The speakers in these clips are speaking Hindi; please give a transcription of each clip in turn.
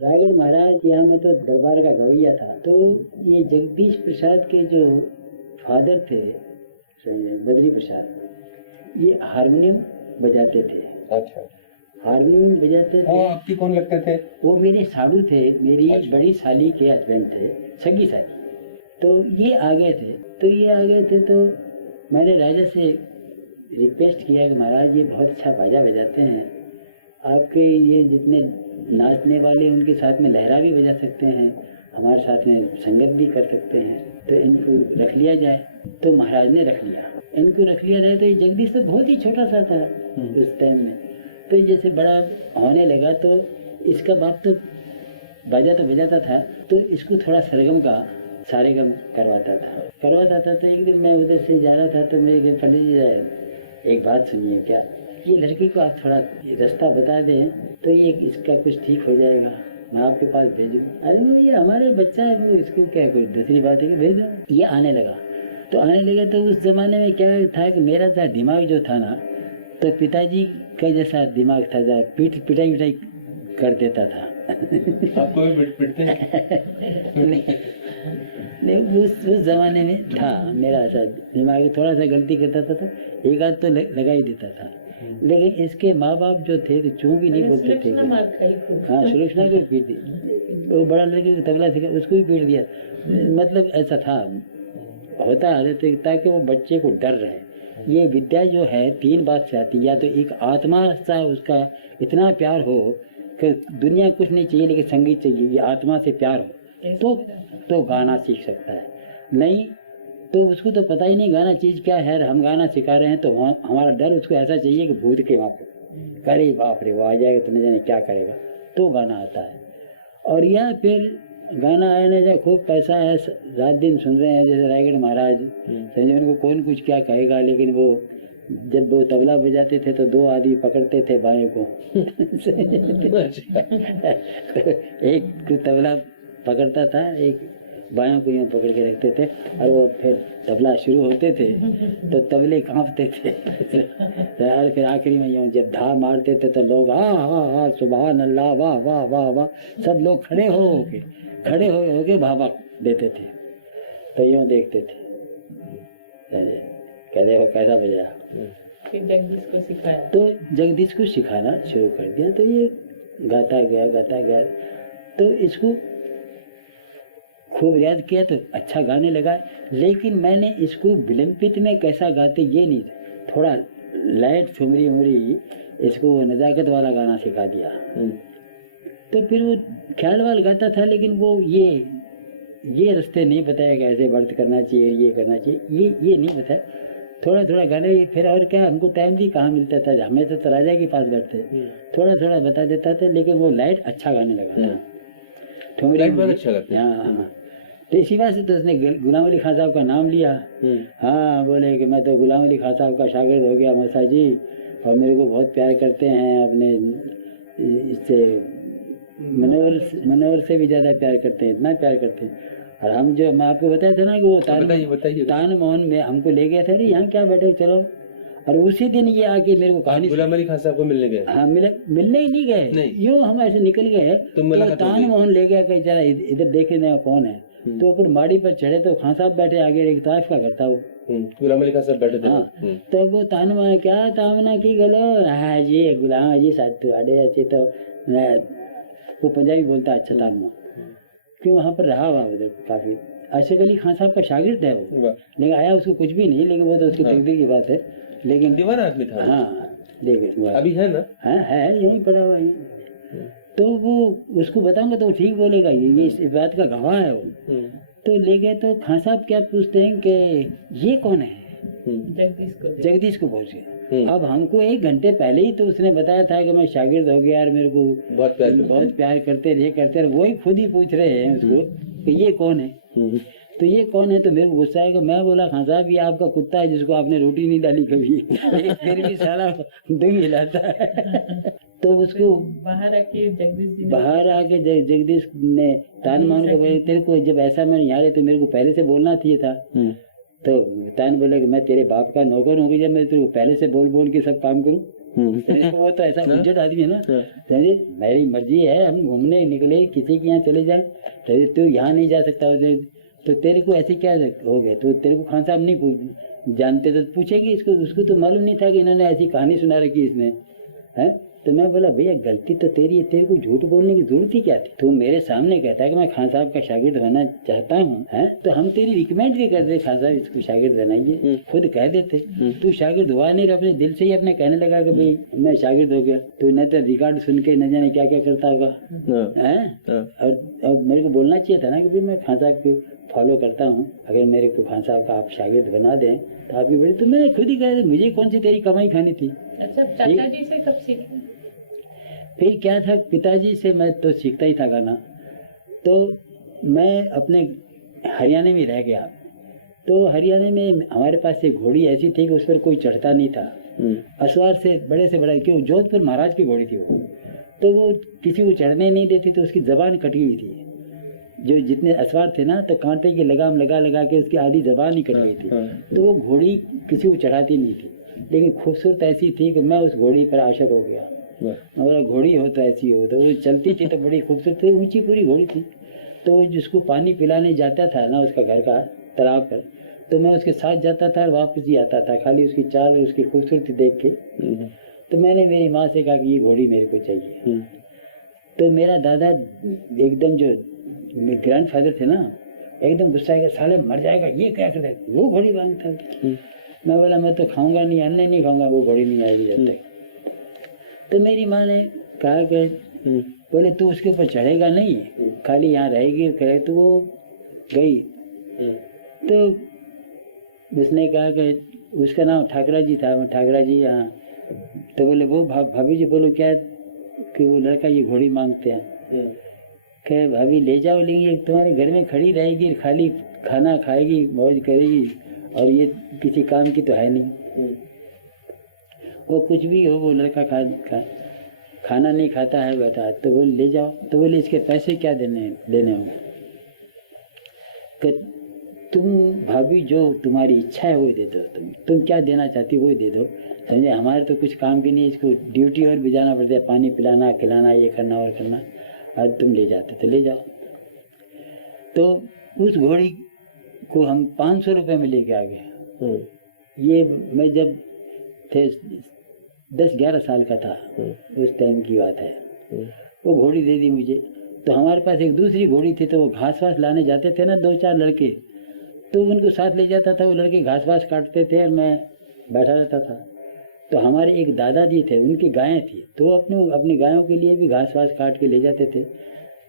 रायगढ़ महाराज यहाँ में तो दरबार का गवैया था। तो ये जगदीश प्रसाद के जो फादर थे बद्री प्रसाद, ये हारमोनियम बजाते थे। अच्छा, हारमोनियम बजाते वो थे। आपके कौन लगते थे? वो मेरे साड़ू थे, मेरी अच्छा। बड़ी साली के हस्बैंड थे, सगी साली। तो ये आ गए थे। तो मैंने राजा से रिक्वेस्ट किया कि महाराज ये बहुत अच्छा बाजा बजाते हैं, आपके ये जितने नाचने वाले उनके साथ में लहरा भी बजा सकते हैं, हमारे साथ में संगत भी कर सकते हैं, तो इनको रख लिया जाए। तो महाराज ने रख लिया, इनको रख लिया जाए। तो ये जगदीश तो बहुत ही छोटा सा था उस टाइम में। तो जैसे बड़ा होने लगा तो इसका बाप तो बाजा तो बजाता था, तो इसको थोड़ा सरगम का सारेगम करवाता था। तो एक दिन मैं उधर से जा रहा था तो मेरे पंडित जी एक बात सुनिए, क्या ये लड़की को आप थोड़ा रास्ता बता दें तो ये इसका कुछ ठीक हो जाएगा, मैं आपके पास भेजूँ। अरे वो ये हमारे बच्चा है, वो इसको क्या कोई दूसरी बात है कि भेजो। ये आने लगा तो उस जमाने में क्या था कि मेरा था दिमाग जो था ना, तो पिताजी का जैसा दिमाग था, जरा पिटाई कर देता था। आपको भी पिटते नहीं, उस जमाने में था मेरा ऐसा दिमाग, थोड़ा सा गलती करता था तो एक आध तो लगा ही देता था। लेकिन इसके माँ बाप जो थे तो चूं भी नहीं बोलते थे। हाँ, सुलक्षणा को पीट दी, वो बड़ा लड़के को तबला सिखा उसको भी पीट दिया। मतलब ऐसा था, होता है ताकि वो बच्चे को डर रहे। ये विद्या जो है तीन बात से आती है, या तो एक आत्मा सा उसका इतना प्यार हो कि दुनिया कुछ नहीं चाहिए लेकिन संगीत चाहिए, ये आत्मा से प्यार हो तो गाना सीख सकता है। नहीं तो उसको तो पता ही नहीं गाना चीज क्या है, हम गाना सिखा रहे हैं तो हमारा डर उसको ऐसा चाहिए कि भूत के वहाँ पे करे, बाप रे वो आ जाएगा तो नहीं जाने क्या करेगा, तो गाना आता है। और या फिर गाना आया ना जाए, खूब पैसा है, रात दिन सुन रहे हैं, जैसे रायगढ़ महाराज समझे, उनको कौन कुछ क्या कहेगा, लेकिन वो जब वो तबला बजाते थे तो दो आदमी पकड़ते थे बाएं को। तो एक तबला पकड़ता था, एक बायों को यूँ पकड़ के रखते थे, और वो फिर तबला शुरू होते थे तो तबले कांपते थे। और फिर आखिरी में यूँ जब धा मारते थे तो लोग हा सुभान अल्लाह, वाह वाह वाह वाह, सब लोग खड़े हो के भाभा देते थे। तो यूँ देखते थे, कहते हो कैसा बजाया। फिर जगदीश को सिखाया, तो जगदीश को सिखाना शुरू कर दिया। तो ये गाता गया तो इसको खूब रियाज किया तो अच्छा गाने लगा। लेकिन मैंने इसको विलंबित में कैसा गाते ये नहीं, थोड़ा लाइट ठुमरी इसको नजाकत वाला गाना सिखा दिया। तो फिर वो ख्याल वाल गाता था, लेकिन वो ये रास्ते नहीं बताया कि ऐसे व्रत करना चाहिए, ये करना चाहिए, ये नहीं बताया। थोड़ा गाने, फिर और क्या, हमको टाइम भी कहाँ मिलता था, हमें तो राजा के पास बैठते, थोड़ा बता देता था, लेकिन वो लाइट अच्छा गाने लगा था, ठुमरी बहुत अच्छा लगता। हाँ, तो इसी बात से तो उसने गुलाम अली खान साहब का नाम लिया। हाँ, बोले कि मैं तो गुलाम अली खान साहब का शागिर्द हो गया मौसा जी, और मेरे को बहुत प्यार करते हैं, अपने इससे मनोहर से भी ज़्यादा प्यार करते हैं, इतना प्यार करते हैं। और हम जो मैं आपको बताया था ना कि वो तान मोहन में हमको ले गए थे, अरे यहाँ क्या बैठे चलो, और उसी दिन ये आके मेरे को कहानी गुलाम अली खान साहब को मिलने गए। हाँ, मिलने ही नहीं गए, यूँ हम ऐसे निकल गए तो तान मोहन ले गया कि जरा इधर देखे ना कौन है। तो ऊपर माड़ी पर चढ़े तो खान साहब बैठे आगे, एक ताइफ का घर था वो, गुलाम अली खान साहब बैठे थे। हाँ, तो वो तान मोहन क्या तामना की गलो, हाँ जी गुलाम जी साथ आड़े अच्छे, तो वो पंजाबी बोलता अच्छा तान मोहन, क्यों वहाँ पर रहा हुआ उधर काफी। अशरफ अली खान साहब का शागिर्द है वो, लेकिन आया उसको कुछ भी नहीं, लेकिन वो तो उसकी तकदीर की बात है। लेकिन दीवाना आदमी था। हाँ, देखिए अभी है ना, है यहीं पड़ा हुआ है। तो वो उसको बताऊंगा तो ठीक बोलेगा, ये इस बात का गवाह है वो। तो ले गए तो खान साहब क्या पूछते हैं कि ये कौन है, जगदीश को पूछे। अब हमको 1 घंटे पहले ही तो उसने बताया था कि मैं शागिर्द हो गया और मेरे को बहुत प्यार करते रहे, वही खुद ही पूछ रहे हैं उसको कि ये कौन है। तो ये कौन है, तो मेरे को गुस्सा है कि मैं बोला खान साहब ये आपका कुत्ता है जिसको आपने रोटी नहीं डाली कभी, फिर भी सारा दुम हिलाता है। तो उसको बाहर आके जगदीश ने तान मान को बोले, तेरे को जब ऐसा मैं यहाँ रहे तो मेरे को पहले से बोलना चाहिए था। तो तान बोले कि मैं तेरे बाप का नौकर हूँ, जब मैं तेरे को पहले से बोल के सब काम करूँ। समझे? वो तो ऐसा हाँ। उज्जट आदमी है ना, हाँ। समझे? मेरी मर्जी है, हम घूमने निकले किसी के यहाँ चले जाए, तू यहाँ नहीं जा सकता, तो तेरे को ऐसे क्या हो गया? तो तेरे को खान साहब नहीं जानते तो पूछेंगे इसको, उसको तो मालूम नहीं था कि इन्होंने ऐसी कहानी सुना रखी इसने, है? तो मैं बोला भैया गलती तो तेरी है, तेरे को झूठ बोलने की जरूरत ही क्या थी? तू मेरे सामने कहता है कि मैं खान साहब का शागिर्द होना चाहता हूँ, है? तो हम तेरी रिकमेंड भी करते, खान साहब इसको शागिर्द बनाइए, खुद कह देते। तू शागिर्द हुआ नहीं, अपने दिल से ही अपने कहने लगा कि भाई मैं शागिर्द हो गया। तू न तो रिकॉर्ड सुन के न जाने क्या क्या करता होगा, है? और मेरे को बोलना चाहिए था ना कि भाई मैं खान साहब को फॉलो करता हूँ, अगर मेरे को खान साहब का आप शागिर्द बना दें तो आपकी बड़ी, तो मैं खुद ही कह रहा, मुझे कौन सी तेरी कमाई खानी थी? अच्छा, चाचा जी से कब सीखे? फिर क्या था, पिताजी से मैं तो सीखता ही था गाना। तो मैं अपने हरियाणा में रह गया, तो हरियाणा में हमारे पास एक घोड़ी ऐसी थी कि उस पर कोई चढ़ता नहीं था, असवार से बड़ा, क्यों जोधपुर महाराज की घोड़ी थी वो, तो वो किसी को चढ़ने नहीं देती, तो उसकी जबान कटी हुई थी। जो जितने असवार थे ना, तो कांटे की लगाम लगा लगा के उसकी आधी जबान ही कट गई थी। तो वो घोड़ी किसी को चढ़ाती नहीं थी, लेकिन खूबसूरत ऐसी थी कि मैं उस घोड़ी पर आशिक हो गया। मेरा घोड़ी हो तो ऐसी हो, तो वो चलती थी तो बड़ी खूबसूरत थी, ऊंची पूरी घोड़ी थी। तो जिसको पानी पिलाने जाता था ना उसका घर का तालाब पर, तो मैं उसके साथ जाता था और वापस ही आता था, खाली उसकी चाल और उसकी खूबसूरती देख के। तो मैंने मेरी माँ से कहा कि ये घोड़ी मेरे को चाहिए। तो मेरा दादा एकदम, जो ग्रैंडफादर थे ना, एकदम गुस्सा आएगा, साले मर जाएगा, ये क्या करता है, वो घोड़ी मांगता है। मैं बोला मैं तो खाऊंगा नहीं, अन्य नहीं खाऊंगा, वो घोड़ी नहीं आएगी जब तक। तो मेरी माँ ने कहा कि बोले तू उसके ऊपर चढ़ेगा नहीं, खाली यहाँ रहेगी, करे। तो वो गई, तो उसने कहा कि उसका नाम ठाकरा जी था, ठाकरा जी यहाँ। तो बोले वो भाभी जी बोलो क्या कि वो लड़का ये घोड़ी मांगते हैं। कहे भाभी ले जाओ, लेंगे तुम्हारे घर में खड़ी रहेगी, खाली खाना खाएगी, मौज करेगी, और ये किसी काम की तो है नहीं। वो कुछ भी हो, वो लड़का खाना नहीं खाता है बेटा। तो बोले ले जाओ। तो बोले इसके पैसे क्या देने होंगे? कि तुम भाभी जो तुम्हारी इच्छा है वो दे दो, तुम क्या देना चाहती हो वो दे दो, समझे? हमारे तो कुछ काम की नहीं, इसको ड्यूटी और भी जाना पड़ता है, पानी पिलाना खिलाना, ये करना और करना, और तुम ले जाते तो ले जाओ। तो उस घोड़ी को हम 500 रुपये में लेके आ गए। ये मैं जब थे 10-11 साल का था, उस टाइम की बात है। वो घोड़ी दे दी मुझे। तो हमारे पास एक दूसरी घोड़ी थी, तो वो घास वास लाने जाते थे ना 2-4 लड़के, तो उनको साथ ले जाता था। वो लड़के घास वास काटते थे और मैं बैठा रहता था। तो हमारे एक दादाजी थे, उनकी गायें थी, तो वो अपनी गायों के लिए भी घास वास काट के ले जाते थे।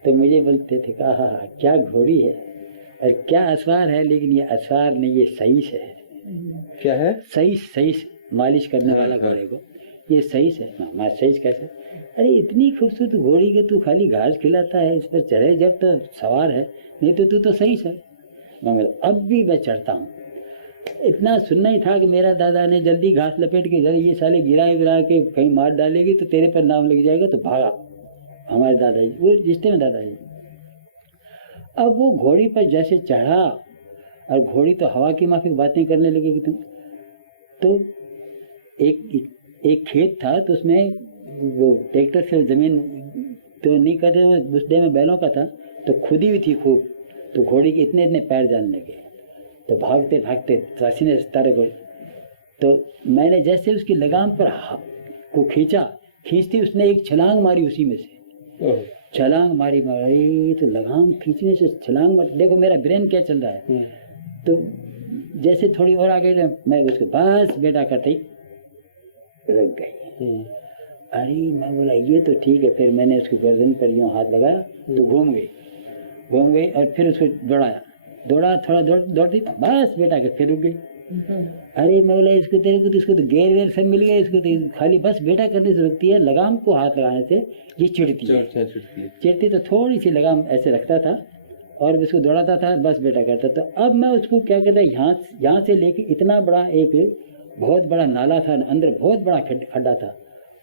तो मुझे बोलते थे कि हाँ क्या घोड़ी है और क्या असवार है, लेकिन ये असवार नहीं, ये सईस है। क्या है? सईस मालिश करने वाला घोड़े को, ये सईस है। मैं सईस कैसे? अरे इतनी खूबसूरत घोड़ी के तू खाली घास खिलाता है, इस पर चढ़े जब तो सवार है, नहीं तो तू तो सईस है। मैं अब भी मैं चढ़ता हूँ। इतना सुनना ही था कि मेरा दादा ने जल्दी घास लपेट के, जल्दी ये साले गिरा के कहीं मार डालेगी तो तेरे पर नाम लग जाएगा। तो भागा हमारे दादाजी, वो रिश्ते में दादाजी। अब वो घोड़ी पर जैसे चढ़ा, और घोड़ी तो हवा की माफिक बातें करने लगी कि तुम। तो एक खेत था, तो उसमें वो ट्रैक्टर से जमीन तो नहीं करते, वो उस डे में बैलों का था, तो खुदी हुई थी खूब। तो घोड़ी के इतने पैर जाने लगे, तो भागते भागते पसीने से तारे घोड़ी। तो मैंने जैसे उसकी लगाम पर को खींचती उसने एक छलांग मारी उसी में से। छलांग मारी तो लगाम खींचने से छलांग मारी। देखो मेरा ब्रेन क्या चल रहा है। तो जैसे थोड़ी और आगे मैं उसके बस बेटा करते ही रुक गई। अरे मैं बोला ये तो ठीक है। फिर मैंने उसकी गर्दन पर यूँ हाथ लगाया तो घूम गई और फिर उसको दौड़ा थोड़ा दौड़ती बस बेटा के फिर रुक गई। अरे मैं बोला इसको तो गेर वेर सब मिल गए, इसको तो खाली बस बेटा करने से रुकती है, लगाम को हाथ लगाने से ये चिढ़ती तो थोड़ी सी लगाम ऐसे रखता था और उसको दौड़ाता था, बस बेटा करता। तो अब मैं उसको क्या कहता, यहाँ से लेके इतना बड़ा एक बहुत बड़ा नाला था, अंदर बहुत बड़ा खड्डा था।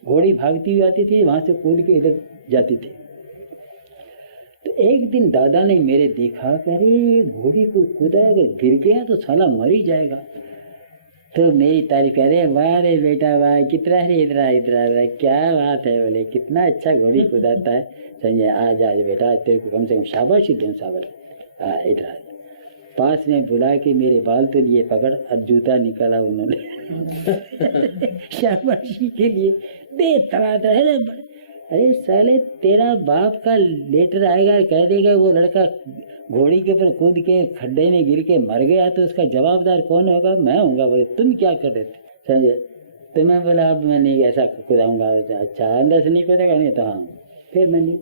घोड़ी भागती हुई आती थी, वहाँ से कूद के इधर जाती थी। तो एक दिन दादा ने मेरे देखा कि अरे घोड़ी को कूदा, अगर गिर गया तो साला मर ही जाएगा। तो मेरी तारीफ कर रहे, वाह रे बेटा वाह, कितना रे इधर इधर, क्या बात है, बोले कितना अच्छा घोड़ी कुदाता है। संजय आज आज बेटा, आज तेरे को कम से कम शाबाशी दूँ शाबाश, इधर पास में बुला के मेरे बाल तो लिए पकड़ और जूता निकाला उन्होंने शाबाशी के लिए। दे तड़ाता है, अरे साले तेरा बाप का लेटर आएगा, कह देगा वो लड़का घोड़ी के ऊपर कूद के खड्डे में गिर के मर गया, तो उसका जवाबदार कौन होगा? मैं होऊंगा। बोले तुम क्या कर रहे थे? समझे? तो मैं बोला अब मैं नहीं ऐसा कुदाऊंगा। अच्छा अंदर से नहीं कूदेगा? नहीं तो हाँ। फिर मैं नहीं,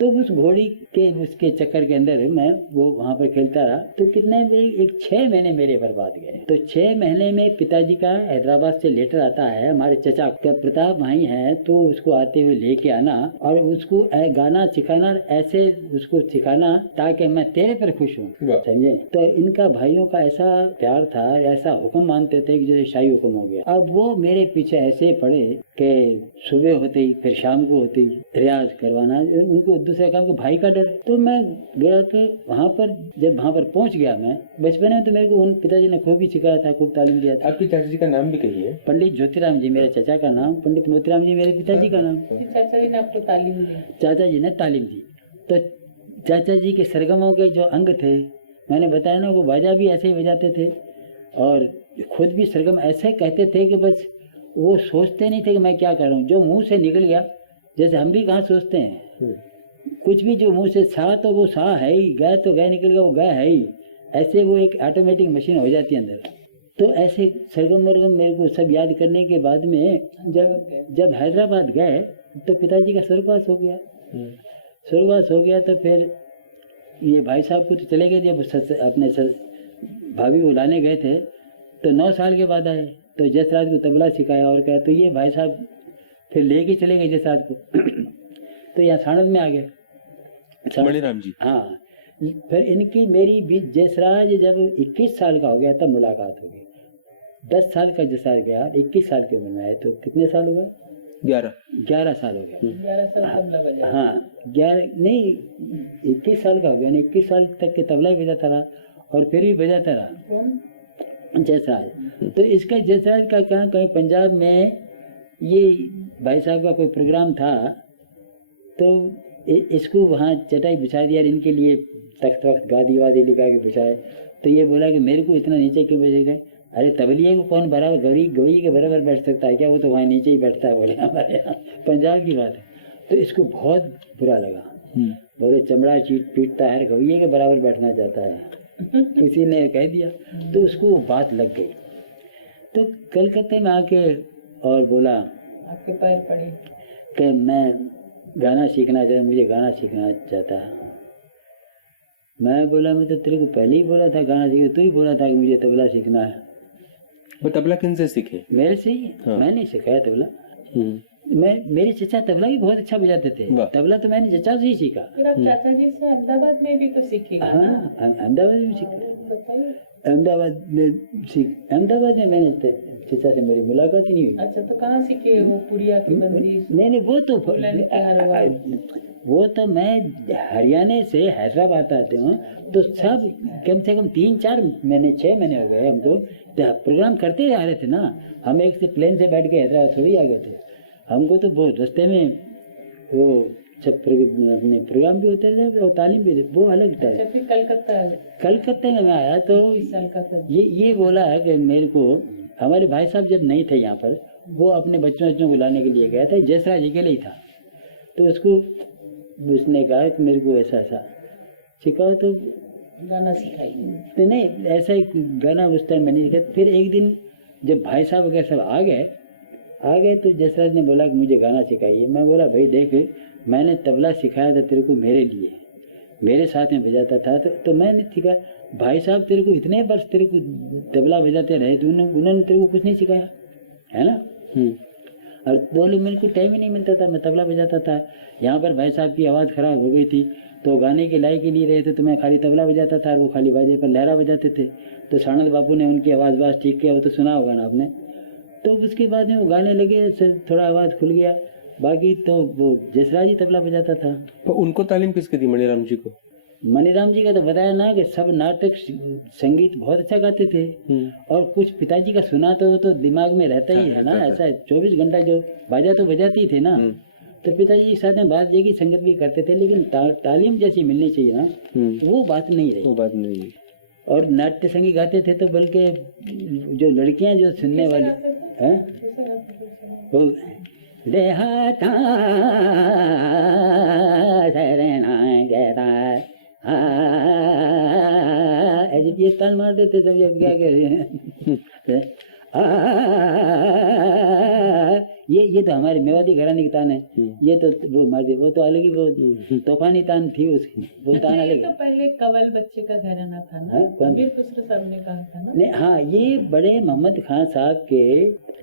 तो उस घोड़ी के उसके चक्कर के अंदर मैं वो वहाँ पर खेलता रहा। तो कितने एक 6 महीने मेरे बर्बाद गए। तो 6 महीने में पिताजी का हैदराबाद से लेटर आता है, हमारे चचा का प्रताप भाई हैं, तो उसको आते हुए लेके आना और उसको गाना सिखाना, ऐसे उसको सिखाना ताकि मैं तेरे पर खुश हूँ। समझे? तो इनका भाइयों का ऐसा प्यार था, ऐसा हुक्म मानते थे कि जैसे शाही हुक्म हो गया। अब वो मेरे पीछे ऐसे पड़े कि सुबह होते ही फिर शाम को होते ही रियाज करवाना, उनको दूसरे काम को भाई का डर। तो मैं गया तो वहाँ पर, जब वहाँ पर पहुँच गया मैं, बचपन में तो मेरे को उन पिताजी ने खूब ही सिखाया था, खूब तालीम दिया था। आपके चाचा जी का नाम भी कहिए। पंडित ज्योतिराम जी मेरे चाचा का नाम, पंडित मोतीराम जी मेरे पिताजी का नाम। चाचा जी ने आपको तालीम दी? चाचा जी ने तालीम दी। तो चाचा जी के सरगमों के जो अंग थे, मैंने बताया ना, वो बाजा भी ऐसे ही बजाते थे और खुद भी सरगम ऐसे कहते थे कि बस वो सोचते नहीं थे कि मैं क्या कर रहा हूँ, जो मुंह से निकल गया। जैसे हम भी कहाँ सोचते हैं, कुछ भी जो मुंह से सा तो वो सा है ही, गए तो गए, निकल गया वो गए है ही, ऐसे वो एक ऑटोमेटिक मशीन हो जाती है अंदर। तो ऐसे सरगम वरगम मेरे को सब याद करने के बाद में जब हैदराबाद गए तो पिताजी का स्वर्गवास हो गया। स्वर्गवास हो गया तो फिर ये भाई साहब को तो चले गए, जब अपने भाभी को लाने गए थे तो 9 साल के बाद आए। तो जसराज को तबला सिखाया और कहा, तो ये भाई साहब फिर लेके चले गए जसराज को तो यहाँ साणंद में आ गए मणिराम जी। हाँ, फिर इनकी मेरी भी जसराज जब 21 साल का हो गया तब मुलाकात हो गई। 10 साल का जसराज गया, 21 साल की उम्र में आए, तो कितने साल हो गए? 11 साल हो गया। 11 साल तबला बजा? हाँ 11 नहीं, 21 साल का हो गया। 21 साल तक के तबला ही बजाता रहा और फिर भी बजाता रहा। कौन? जसराज। तो इसका जसराज का कहाँ, कहीं पंजाब में ये भाई साहब का कोई प्रोग्राम था, तो इसको वहाँ चटाई बिछा दिया, इनके लिए तख्त वक्त गादी वादी लिखा के बिछाए। तो ये बोला कि मेरे को इतना नीचे क्यों भेजेगा? अरे तबलिए को कौन बराबर गवई के बराबर बैठ सकता है क्या? वो तो वहाँ नीचे ही बैठता है। बोले हमारे यहाँ पंजाब की बात है। तो इसको बहुत बुरा लगा। बोले चमड़ा पीटता है, गवैये के बराबर बैठना चाहता है किसी ने कह दिया। तो उसको वो बात लग गई। तो कलकत्ते में आके और बोला, आपके पैर पड़े कि मैं गाना सीखना चाहता, मुझे गाना सीखना चाहता है। मैं बोला, मैं तो तेरे को पहले ही बोला था गाना सीखना, तू ही बोला था कि मुझे तबला सीखना है। वो तबला किन से सीखे? मेरे से ही। हाँ। मैंने सिखाया तबला। मेरे चचा तबला भी बहुत अच्छा बजाते थे। तबला तो मैंने चचा से ही सीखा। फिर आप चाचा जी से अहमदाबाद में भी तो सीखेगा? हाँ, अहमदाबाद में भी सीखा। बताइए। अहमदाबाद में मैंने चचा से मेरी मुलाकात ही नहीं हुई। अच्छा, तो कहाँ सीखे वो पुड़िया की बंदिश? नहीं वो तो बुलंद के हलवा? वो तो मैं हरियाणा से हैदराबाद आते हूँ, तो सब कम से कम 3-4 महीने 6 महीने हो गए हमको। तो प्रोग्राम करते आ रहे थे ना, हम एक से प्लेन से बैठ के हैदराबाद थोड़ी आ गए थे। हमको तो वो रास्ते में वो सब अपने प्रोग्राम भी होते थे और तालीम भी, वो अलग था। अच्छा, फिर कलकत्ते में मैं आया तो ये बोला है कि मेरे को, हमारे भाई साहब जब नहीं थे यहाँ पर, वो अपने बच्चों को लाने के लिए गया था, जसराज अकेले ही था। तो उसने कहा कि मेरे को ऐसा ऐसा सिखाओ, तो गाना सिखाइए। तो नहीं, ऐसा ही गाना उस टाइम मैंने सीखा। फिर एक दिन जब भाई साहब वगैरह सब आ गए तो जसराज ने बोला कि मुझे गाना सिखाइए। मैं बोला, भाई देख, मैंने तबला सिखाया था तेरे को मेरे लिए, मेरे साथ में बजाता था, तो मैंने सिखाया। भाई साहब तेरे को इतने वर्ष तेरे को तबला बजाते रहे, तो उन्होंने तेरे को कुछ नहीं सिखाया, है ना? और बोले मेरे को टाइम ही नहीं मिलता था, मैं तबला बजाता था। यहाँ पर भाई साहब की आवाज़ ख़राब हो गई थी, तो गाने के लायक ही नहीं रहे थे, तो मैं खाली तबला बजाता था और वो खाली बाजे पर लहरा बजाते थे। तो साणंद बापू ने उनकी आवाज़ ठीक किया, वो तो सुना होगा ना आपने। तो उसके बाद में वो गाने लगे, थोड़ा आवाज़ खुल गया। बाकी तो वो जसराज ही तबला बजाता था। तो उनको तालीम किसकी थी, मणिराम जी को? मनीराम जी का तो बताया ना कि सब नाटक संगीत बहुत अच्छा गाते थे, और कुछ पिताजी का सुना तो दिमाग में रहता ही है ना। ऐसा 24 घंटा जो बाजा तो बजाते ही थे ना, तो पिताजी के साथ में बात की संगत भी करते थे, लेकिन तालीम जैसी मिलनी चाहिए ना, वो बात नहीं रही। वो बात नहीं रही। और नाट्य संगीत गाते थे तो बल्कि जो लड़कियां जो सुनने वाली हैं, वो देहाता शरणा गया ऐसे ये ताल मार देते तब जब क्या कर रहे हैं ये तो हमारे मेवाती घराने की तान है। ये तो वो मार दे, वो तो अलग ही, वो तूफानी तान थी उसकी, वो तान अलग। तो पहले कवल बच्चे का घराना था ना, अमीर खुसरो साहब ने कहा था ना। नहीं, हाँ, ये बड़े मोहम्मद खान साहब के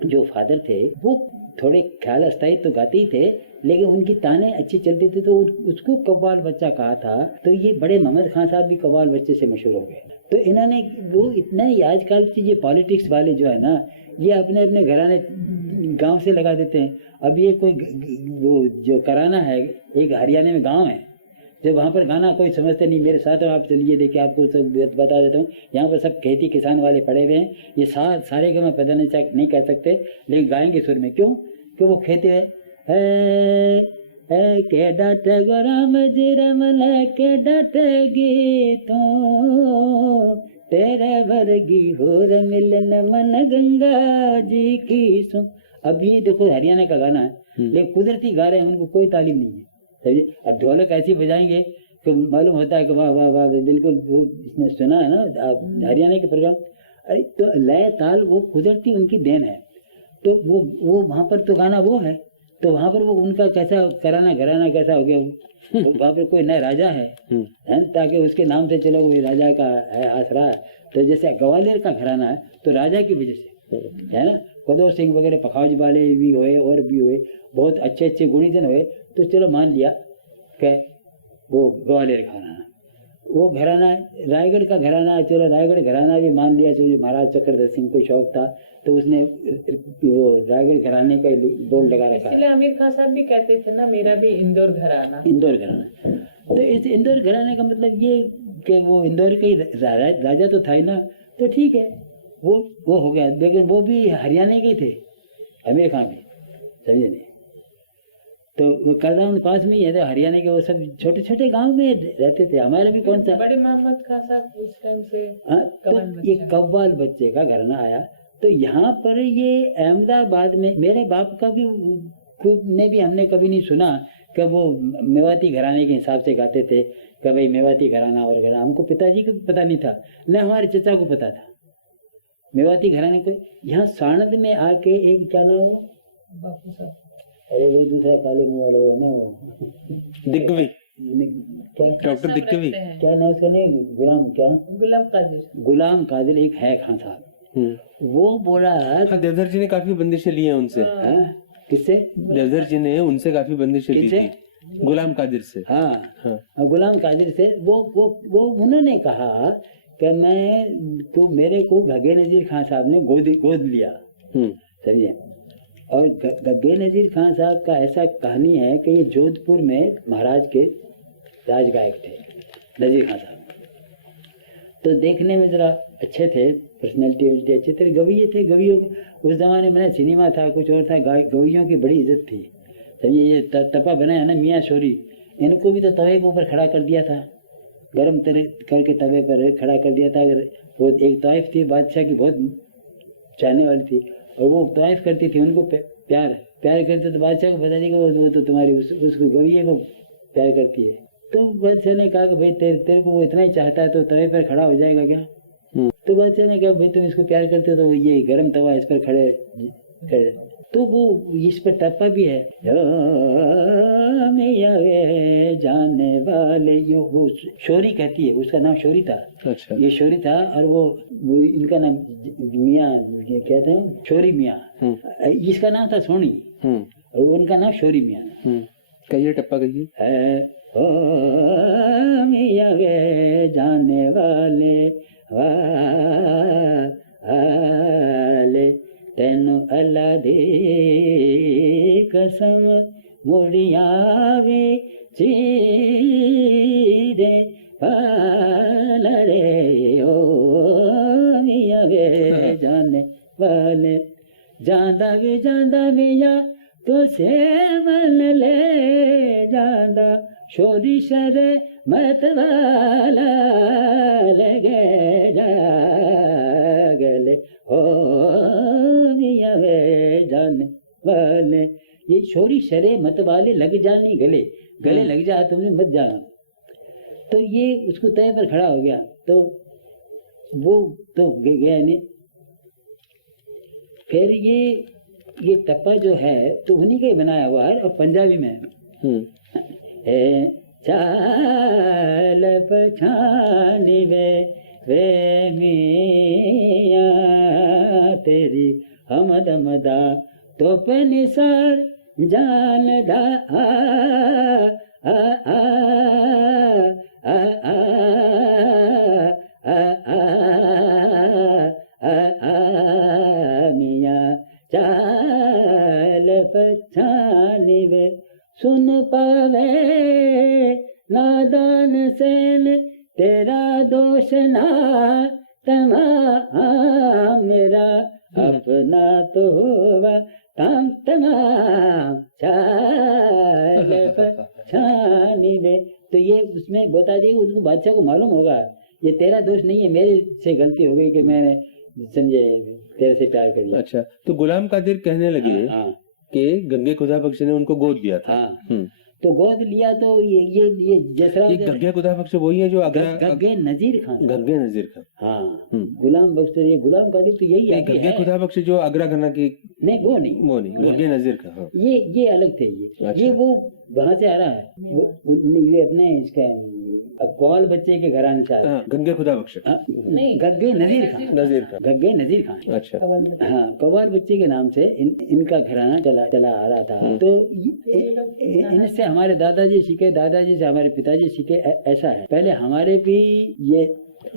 जो फादर थे वो थोड़े ख्याल अस्थाई तो गाते ही थे, लेकिन उनकी ताने अच्छी चलती थी तो उसको कव्वाल बच्चा कहा था। तो ये बड़े मोहम्मद खान साहब भी कव्वाल बच्चे से मशहूर हो गए। तो इन्होंने वो इतना ही, आजकल की ये पॉलिटिक्स वाले जो है ना, ये अपने अपने घराने गांव से लगा देते हैं। अब ये कोई वो जो कराना है, एक हरियाणा में गांव है, जब वहाँ पर गाना कोई समझते नहीं, मेरे साथ आप चलिए देखिए, आपको सब बता देता हूँ। यहाँ पर सब खेती किसान वाले पड़े हुए हैं, ये सारे के मैं पता नहीं कह सकते, लेकिन गाएंगे सुर में। क्यों? कि वो खेती है के डाट गोराम जी रमला के डाटेगी तो तेरे वर्गी होर मिलन मन गंगा जी की सो। अब ये देखो हरियाणा का गाना है, लेकिन कुदरती गा रहे हैं, उनको कोई तालीम नहीं है, समझे। अब ढोलक ऐसी बजाएंगे कि मालूम होता है कि वाह वाह वाह, बिल्कुल वो इसने सुना है ना आप हरियाणा के प्रोग्राम। अरे तो लय ताल वो कुदरती उनकी देन है। तो वो वहाँ पर तो गाना वो है, तो वहाँ पर वो उनका कैसा कराना घराना कैसा हो गया, तो वहाँ पर कोई नया राजा है ताकि उसके नाम से चलो कोई राजा का है आसरा। तो जैसे ग्वालियर का घराना है तो राजा की वजह से है ना, कदौर सिंह वगैरह पखावज वाले भी हुए और भी हुए, बहुत अच्छे अच्छे गुणीजन हुए, तो चलो मान लिया कि वो ग्वालियर घराना, वो घराना रायगढ़ का घराना, चलो रायगढ़ घराना भी मान लिया। चलो महाराज चक्रधर सिंह को शौक था तो उसने वो रायगढ़ घराने का बोर्ड लगा रखा है। इसलिए आमिर खान साहब भी कहते थे ना, मेरा भी इंदौर घराना। इंदौर घराना, तो इस इंदौर घराने का मतलब ये कि वो इंदौर के राजा तो था ही ना, तो ठीक है वो हो गया। लेकिन वो भी हरियाणा के थे, आमिर खान भी, समझे नहीं। तो वो कलराम पास में ही है, तो हरियाणा के वो सब छोटे छोटे गांव में रहते थे। हमारे भी कौन सा बड़े मोहम्मद खान साहब उस टाइम से तो ये कव्वाल बच्चे का घराना आया। तो यहाँ पर ये अहमदाबाद में मेरे बाप का भी ने भी हमने कभी नहीं सुना कि वो मेवाती घराने के हिसाब से गाते थे कि भाई मेवाती घराना और घराना। हमको पिताजी को पता नहीं था, न हमारे चचा को पता था मेवाती घराने को। यहाँ साणंद में आके एक क्या नाम हो बापू साहब, अरे वो दूसरा काले मुंह वाला होगा ना, वो दिग्गवी, क्या डॉक्टर दिग्गवी, क्या नाम उसका, नहीं गुलाम कादिर एक है खान साहब। वो बोला हाँ, देवधर जी ने काफी बंदिशें ली हैं उनसे। किससे? देवधर जी ने उनसे काफी बंदिशें ली थी, गुलाम कादिर से। हाँ, गुलाम कादिर से। वो उन्होंने कहा कि मेरे को गगे नजीर खान साहब ने गोद लिया, समझे। और गगे नजीर खान साहब का ऐसा कहानी है कि ये जोधपुर में महाराज के राजगायक थे नजीर खान साहब। तो देखने में जरा अच्छे थे, पर्सनैलिटी अच्छे थे, गवैये थे। गवैयों उस जमाने में सिनेमा था, कुछ और था, गवैयों की बड़ी इज्जत थी, समझिए। ये तपा बनाया ना मियाँ शोरी, इनको भी तो तवे के ऊपर खड़ा कर दिया था, गर्म करके तवे पर खड़ा कर दिया था। अगर वो एक तवाइफ थी बादशाह की, बहुत चाहने वाली थी, और वो तवाइफ करती थी, उनको प्यार करते तो बादशाह को बता देगा वो तो तुम्हारी उसको गवैये को प्यार करती है। तो बादशाह ने कहा कि भाई तेरे को वो इतना ही चाहता है तो तवे पर खड़ा हो जाएगा क्या? तो बादशाह ने कहा भाई तुम इसको प्यार करते हो तो ये गर्म तवा इस पर खड़े कर। तो वो इस पर टप्पा भी है, जाने वाले, वो शोरी कहती है, उसका नाम शोरी था। अच्छा। ये शोरी था, और वो इनका नाम मियाँ क्या था, शोरी मियाँ। इसका नाम था सोनी, और उनका नाम शोरी मियाँ। कहिए टप्पा कहिए। मियाँ वे जाने वाले वाले तेनु अल्लाह दे कसम मुड़िया वे चीरे पा से मन ले जांदा छोरी शरे मत वाला लगे जागले हो मियां वे जाने वाले। ये छोरी शरे मत वाले लग जाने गले, गले लग जा तुमने मत जाना। तो ये उसको तय पर खड़ा हो गया, तो वो तो गया नहीं। फिर ये टप्पा जो है तो उन्हीं का ही बनाया हुआ है और पंजाबी में है। चाल पछानी वे मियां तेरी हमदमदा तो पे निसार जान दा आ आ आ आ आ आ आ आ मियां चाल पछानी वे सुन पावे नादान सेन तेरा दोष ना तमाम मेरा अपना तो हुआ ताम तमाम चाल पछानी वे। तो ये उसमें बता दिए उसको बादशाह को मालूम होगा ये तेरा दोष नहीं है, मेरे से गलती हो गई कि मैंने समझे तेरे से प्यार कर लिया। अच्छा, तो गुलाम कादिर कहने लगे कि गंगे खुदा बख्श ने उनको गोद दिया था। तो गोद लिया तो ये जसरा गंगे खुदा बख्श वही है जो गंगे नजीर खान, गंगे नजीर खान। हाँ, गुलाम बख्श, ये गुलाम कादिर तो यही है। गंगे खुदा बख्श जो आगरा खाना की नहीं, वो नहीं गंगे नजीर खान। हाँ। ये अलग थे। ये वो वहां से आ रहा है, ये अपने इसका कौल बच्चे के घराने से आ रहा है। गंगे खुदा बख्श नहीं, गंगे नजीर खान, गंगे नजीर खान। अच्छा, हाँ, कौवाल बच्चे के नाम से इनका घराना चला आ रहा था। तो इनसे हमारे दादाजी सीखे, दादाजी से हमारे पिताजी सीखे, ऐसा है। पहले हमारे भी ये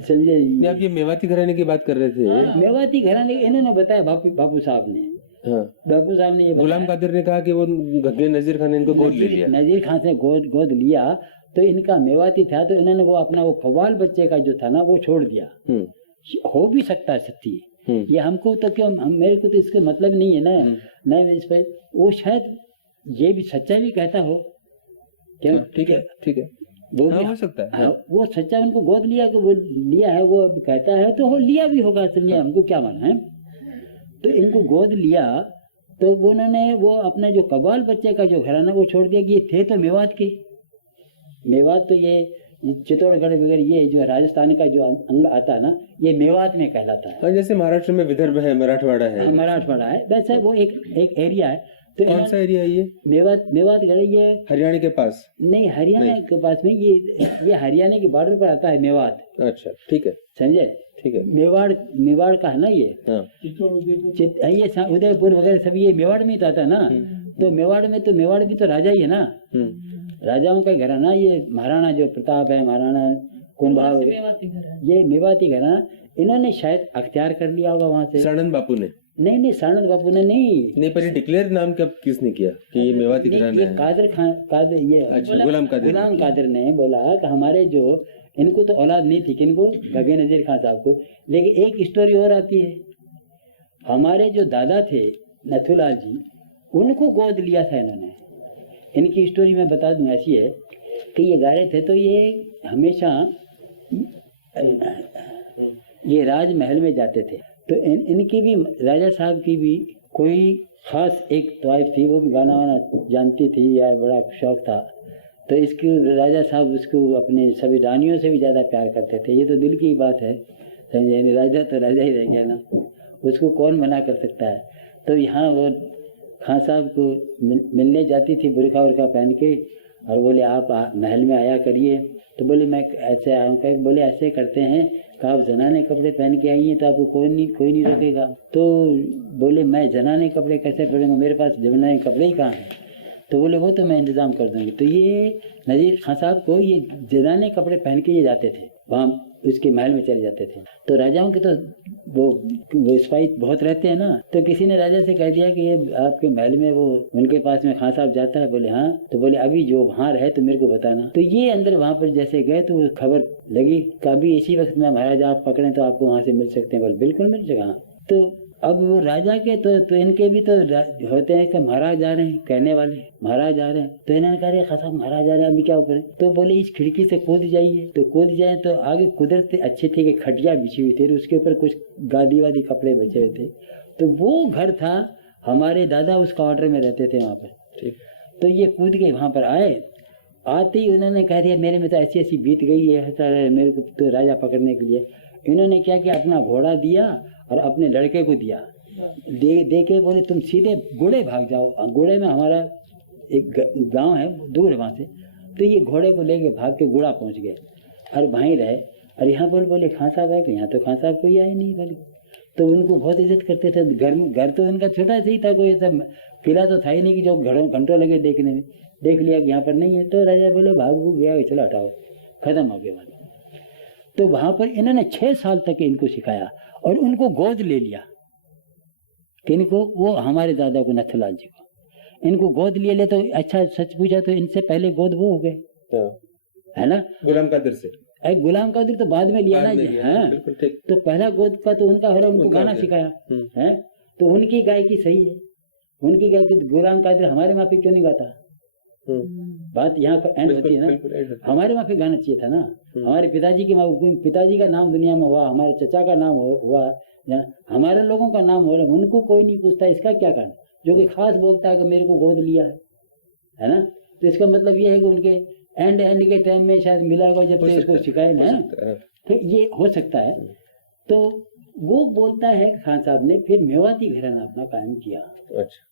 समझे। आप ये मेवाती घराने की बात कर रहे थे। मेवाती घराने इन्होंने बताया, बापू साहब ने। हाँ। बापू साहब ने ये गुलाम कादिर ने कहा कि वो गंगे नजीर खान ने इनको गोद ले लिया। नजीर खान से गोद लिया तो इनका मेवाती था, तो इन्होंने वो अपना वो कव्वाल बच्चे का जो था ना वो छोड़ दिया। हो भी सकता है सच्ची, ये हमको तो क्यों, मेरे को तो इसका मतलब नहीं है ना। नहीं, इस पर वो शायद ये भी सच्चा भी कहता हो। क्या? ठीक है, वो हाँ, हो सकता है। हाँ, वो सच्चा उनको गोद लिया कि वो लिया है, वो कहता है तो वो लिया भी होगा, समझे, हमको क्या माना है। तो इनको गोद लिया तो उन्होंने वो अपना जो कव्वाल बच्चे का जो घराना वो छोड़ दिया कि ये थे तो मेवात के। मेवात तो ये चित्तौड़गढ़ वगैरह ये जो राजस्थान का जो अंग आता है ना, ये मेवात में कहलाता है। जैसे महाराष्ट्र में विदर्भ है, मराठवाड़ा है। मराठवाड़ा है, वैसे वो एक एरिया है। तो कौन सा एरिया है ये? मेवातगढ़, ये हरियाणा के पास नहीं, हरियाणा के पास में, ये हरियाणा के बॉर्डर पर आता है मेवात। अच्छा, ठीक है, समझे, ठीक है। मेवाड़ का है ना ये। ये उदयपुर वगैरह सब ये मेवाड़ में ही तो आता है ना। तो मेवाड़ में तो मेवाड़ भी तो राजा ही है ना, राजाओं का घराना। ये महाराणा जो प्रताप है, महाराणा कुंभा, ये मेवाती घराना इन्होंने शायद अख्तियार कर लिया होगा वहाँ से। साणंद बापू ने? नहीं, साणंद बापू ने नहीं, पर ये डिक्लेयर नाम कब किसने किया कि ये मेवाती घराना है? कादिर खान, ये अच्छा, गुलाम कादिर ने बोला कि हमारे जो इनको तो औलाद नहीं थी, किनको, गंगे नजीर खान साहब को। लेकिन एक स्टोरी और आती है, हमारे जो दादा थे नथुलाल जी, उनको गोद लिया था इन्होंने। इनकी स्टोरी मैं बता दूं, ऐसी है कि ये गारे थे तो ये हमेशा ये राजमहल में जाते थे। तो इनकी भी, राजा साहब की भी कोई खास एक तवाइफ थी, वो भी गाना वाना जानती थी या बड़ा शौक था। तो इसकी राजा साहब उसको अपने सभी रानियों से भी ज़्यादा प्यार करते थे। ये तो दिल की बात है, समझे, राजा तो राजा ही रह गया ना, उसको कौन मना कर सकता है। तो यहाँ वो खान साहब को मिलने जाती थी बुरखा उरखा पहन के, और बोले आप महल में आया करिए। तो बोले मैं ऐसे आया हूँ। बोले ऐसे करते हैं कि आप जनाने कपड़े पहन के आई हैं तो आपको कोई नहीं रोकेगा। तो बोले मैं जनाने कपड़े कैसे पहनूंगा, मेरे पास जनाने कपड़े ही कहाँ हैं। तो बोले वो तो मैं इंतज़ाम कर दूंगी। तो ये नज़ीर खान साहब को ये जनाने कपड़े पहन के ये जाते थे, वहाँ उसके महल में चले जाते थे। तो राजाओं के तो वो सिपाही बहुत रहते हैं ना। तो किसी ने राजा से कह दिया कि ये आपके महल में वो उनके पास में खान साहब जाता है। बोले हाँ। तो बोले अभी जो वहाँ रहे तो मेरे को बताना। तो ये अंदर वहाँ पर जैसे गए तो खबर लगी, कभी इसी वक्त में महाराज आप पकड़े तो आपको वहाँ से मिल सकते हैं। बोले बिल्कुल मिल सका। तो अब वो राजा के तो इनके भी तो होते हैं कि महाराज जा रहे हैं, कहने वाले महाराज जा रहे हैं, तो इन्होंने कहा खासा साहब महाराज जा रहे हैं, अभी क्या ऊपर? तो बोले इस खिड़की से कूद जाइए। तो कूद जाए तो आगे कुदरत अच्छी थी कि खटिया बिछी हुई थी, उसके ऊपर कुछ गादी वादी कपड़े बचे हुए थे। तो वो घर था, हमारे दादा उस क्वार्टर में रहते थे वहाँ पर। तो ये कूद के वहाँ पर आते ही उन्होंने कह दिया मेरे में तो ऐसी ऐसी बीत गई है, मेरे को तो राजा पकड़ने के लिए। इन्होंने क्या किया, अपना घोड़ा दिया और अपने लड़के को दिया, दे के बोले तुम सीधे गुड़े भाग जाओ। गुड़े में हमारा एक गांव है, दूर है वहाँ से। तो ये घोड़े को लेके भाग के गुड़ा पहुँच गए और वहीं रहे। और यहाँ पर बोले खां साहब है कि यहाँ तो खां साहब कोई आए नहीं बोले। तो उनको बहुत इज्जत करते थे। घर तो उनका छोटा सा ही था, कोई ऐसा किला तो था ही नहीं कि जो घंटों लगे देखने में। देख लिया कि यहाँ पर नहीं है, तो राजा बोले भाग भूग गया, चलो हटाओ, खत्म हो गया बात। तो वहाँ पर इन्होंने 6 साल तक इनको सिखाया और उनको गोद ले लिया। किनको? वो हमारे दादा को, नथुलाल जी को। इनको गोद ले तो अच्छा सच पूछा तो इनसे पहले गोद वो हो गए, है ना, गुलाम कादिर से। गुलाम कादिर तो बाद में लिया ना जी। हाँ, तो पहला गोद का तो उनका हो रहा, उनको गाना सिखाया है। तो उनकी गायकी सही है, उनकी गायकी। गुलाम कादिर हमारे वहाँ पे क्यों नहीं गाता? बात यहाँ पर एंड होती है ना। हमारे वहाँ पे गाना चाहिए था ना। हमारे पिताजी का नाम दुनिया में हुआ, हमारे चचा का नाम हुआ, हमारे लोगों का नाम हो रहा, उनको कोई नहीं पूछता इसका क्या कारण, जो कि खास बोलता है कि मेरे को गोद लिया है ना। तो इसका मतलब ये है कि उनके एंड के टाइम में शायद मिला होगा जब तक इसको सिखाए ना, तो ये हो सकता है। तो वो बोलता है खान साहब ने फिर मेवाती घराना अपना कायम किया। अच्छा,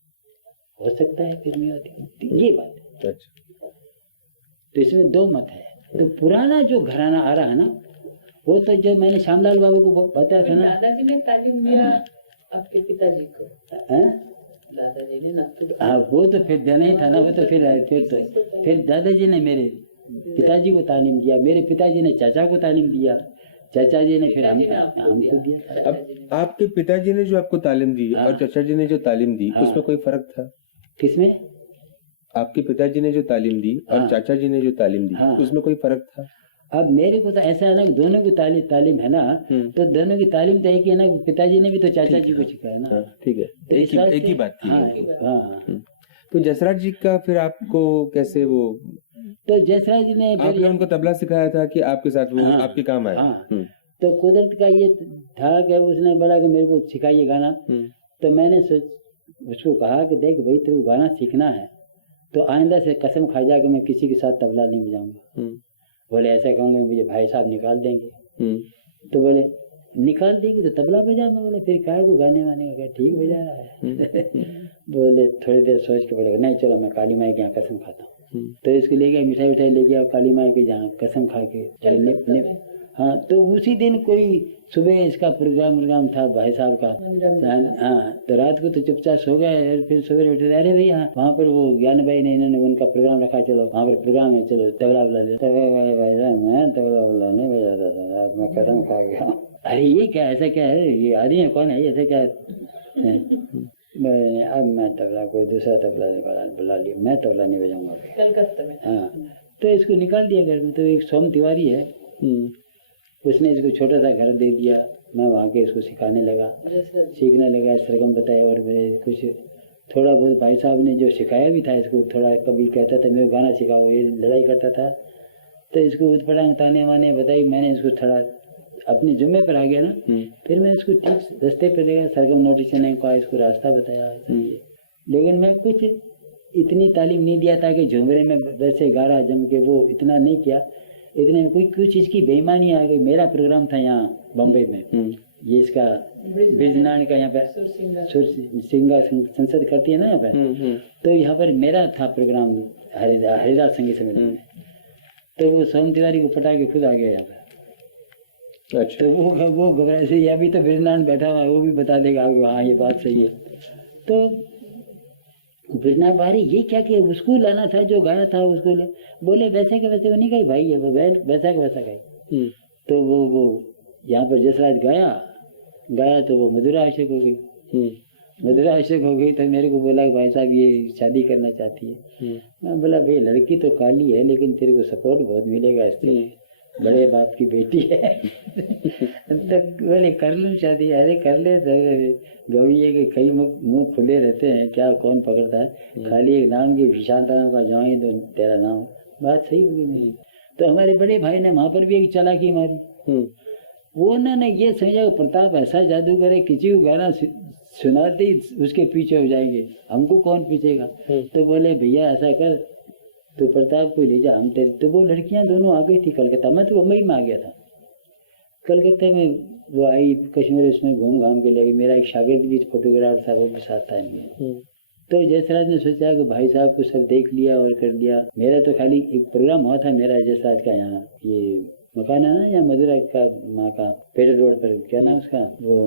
हो सकता है फिर मेवाती, ये बात है। अच्छा, तो इसमें 2 मत है। तो पुराना जो घराना आ रहा है ना, वो तो जो मैंने श्यामलाल बाबू को बताया था ना, दादाजी ने तालीम दिया आपके पिताजी को। दादाजी ने ना, हाँ वो तो फिर देना ही था ना। वो तो फिर दादाजी ने मेरे पिताजी को तालीम दिया, मेरे पिताजी ने चाचा को तालीम दिया, चाचा जी ने फिर हमको दिया। अब आपके पिताजी ने जो आपको तालीम दी और चाचा जी ने जो तालीम दी, उसमें कोई फर्क था? किसमें? आपके पिताजी ने जो तालीम दी और चाचा जी ने जो तालीम दी, उसमें कोई फर्क था? अब मेरे को तो ऐसा है ना, दोनों की तालीम है ना, तो दोनों की तालीम तो एक ही है ना। पिताजी ने भी तो चाचा जी को सिखाया ना। ठीक है, तो एक ही बात थी। हाँ। तो जसराज जी का फिर आपको कैसे वो, तो जसराज जी ने आपने उनको तबला सिखाया था कि आपके साथ वो आपके काम आया? तो कुदरत का ये था कि उसने बोला कि मेरे को सिखाइए गाना। तो मैंने उसको कहा कि देख भाई तेरे को गाना सीखना है तो आइंदा से कसम खा जा कि मैं किसी के साथ तबला नहीं बजाऊंगा। बोले ऐसा कहूँगे मुझे भाई साहब निकाल देंगे। तो बोले निकाल देंगे तो तबला बजा। मैं बोले फिर क्या को गाने वाने का, ठीक बजा रहा है। बोले थोड़ी देर सोच के बोले नहीं चलो मैं काली माई के यहाँ कसम खाता हूँ। तो इसको ले गया, मिठाई उठाई ले गया, काली माई के जहाँ कसम खा के। हाँ, तो उसी दिन कोई सुबह इसका प्रोग्राम था भाई साहब का। हाँ, तो रात को तो चुपचाप सो गए। फिर सुबह उठे, अरे भैया वहाँ पर वो ज्ञान भाई ने इन्होंने उनका प्रोग्राम रखा, चलो वहाँ पर प्रोग्राम है, चलो तबला बुला ले। मैं तबला बुला नहीं बजाता था, मैं कसम खा गया। अरे ये क्या, ऐसा क्या है, ये आदमी है कौन है, ऐसा क्या है? अब मैं तबला कोई दूसरा तबला बुला लिया, मैं तबला नहीं बजाऊंगा कलकत्ता में। हाँ, तो इसको निकाल दिया घर में। तो एक सोम तिवारी है, उसने इसको छोटा सा घर दे दिया। मैं वहाँ के इसको सिखाने लगा, सीखने लगा, सरगम बताया। और कुछ थोड़ा बहुत भाई साहब ने जो सिखाया भी था इसको, थोड़ा कभी कहता था मेरे गाना सिखाओ, ये लड़ाई करता था। तो इसको उतपटांग ताने वाने बताई, मैंने इसको थोड़ा अपने जुम्मे पर आ गया ना। फिर मैं इसको ठीक रास्ते पर लेगा, सरगम नोटिस का इसको रास्ता बताया। लेकिन मैं कुछ इतनी तालीम नहीं दिया था कि झुमरे में वैसे गारा जम के, वो इतना नहीं किया। इतने में कोई कुछ चीज़ की बेईमानी आ गई। मेरा प्रोग्राम था यहाँ बम्बई में, ये इसका ब्रिजनान का यहाँ पे सुर सिंगा संसद करती है ना यहाँ पे। तो यहाँ पर मेरा था प्रोग्राम हरिदास संगीत सम्मेलन में। तो वो सोम तिवारी को पटा के खुद आ गया यहाँ पे। अच्छा, तो वो घबराए से, अभी तो ब्रिजनान बैठा हुआ है, वो भी बता देगा हाँ ये बात सही है। तो ब्रिजनान बाहरी ये क्या किया, उसको लाना था जो गाया था उसको ले। बोले वैसे के वैसे नहीं गई भाई, है वैसा के वैसा गई। तो वो यहाँ पर जसराज गाया तो वो मधुरा आशिक हो गई। मधुरा आशिक हो गई तो मेरे को बोला कि भाई साहब ये शादी करना चाहती है। मैं बोला भाई लड़की तो काली है लेकिन तेरे को सपोर्ट बहुत मिलेगा इससे। बड़े बाप की बेटी है। तो बोले कर लूँ शादी, अरे कर ले, गवैये के कई मुंह खुले रहते हैं, क्या कौन पकड़ता है, खाली एक नाम की विशांतराम का जवाई तो तेरा नाम, बात सही होगी नहीं। तो हमारे बड़े भाई ने वहां पर भी एक चालाकी मारी, वो उन्होंने ये समझा प्रताप ऐसा जादू करे, किसी को गाना सुनाते ही उसके पीछे हो जाएंगे, हमको कौन पीछेगा। तो बोले भैया ऐसा कर, तो प्रताप को ले जा, हम तेरे। तो वो लड़कियां दोनों आ गई थी कलकत्ता, मैं तो मुंबई में आ गया था। कलकत्ते में वो आई, कश्मीर उसमें घूम घाम के ले गई। मेरा एक शागिर्द भी फोटोग्राफर था, वो भी साथ था इनके। तो जयसराज ने सोचा कि भाई साहब को सब देख लिया और कर लिया। मेरा तो खाली एक प्रोग्राम हुआ था मेरा जयसराज का, यहाँ ये मकान है ना यहाँ मदुरा का, माँ का पेटर रोड पर, क्या नाम उसका, वो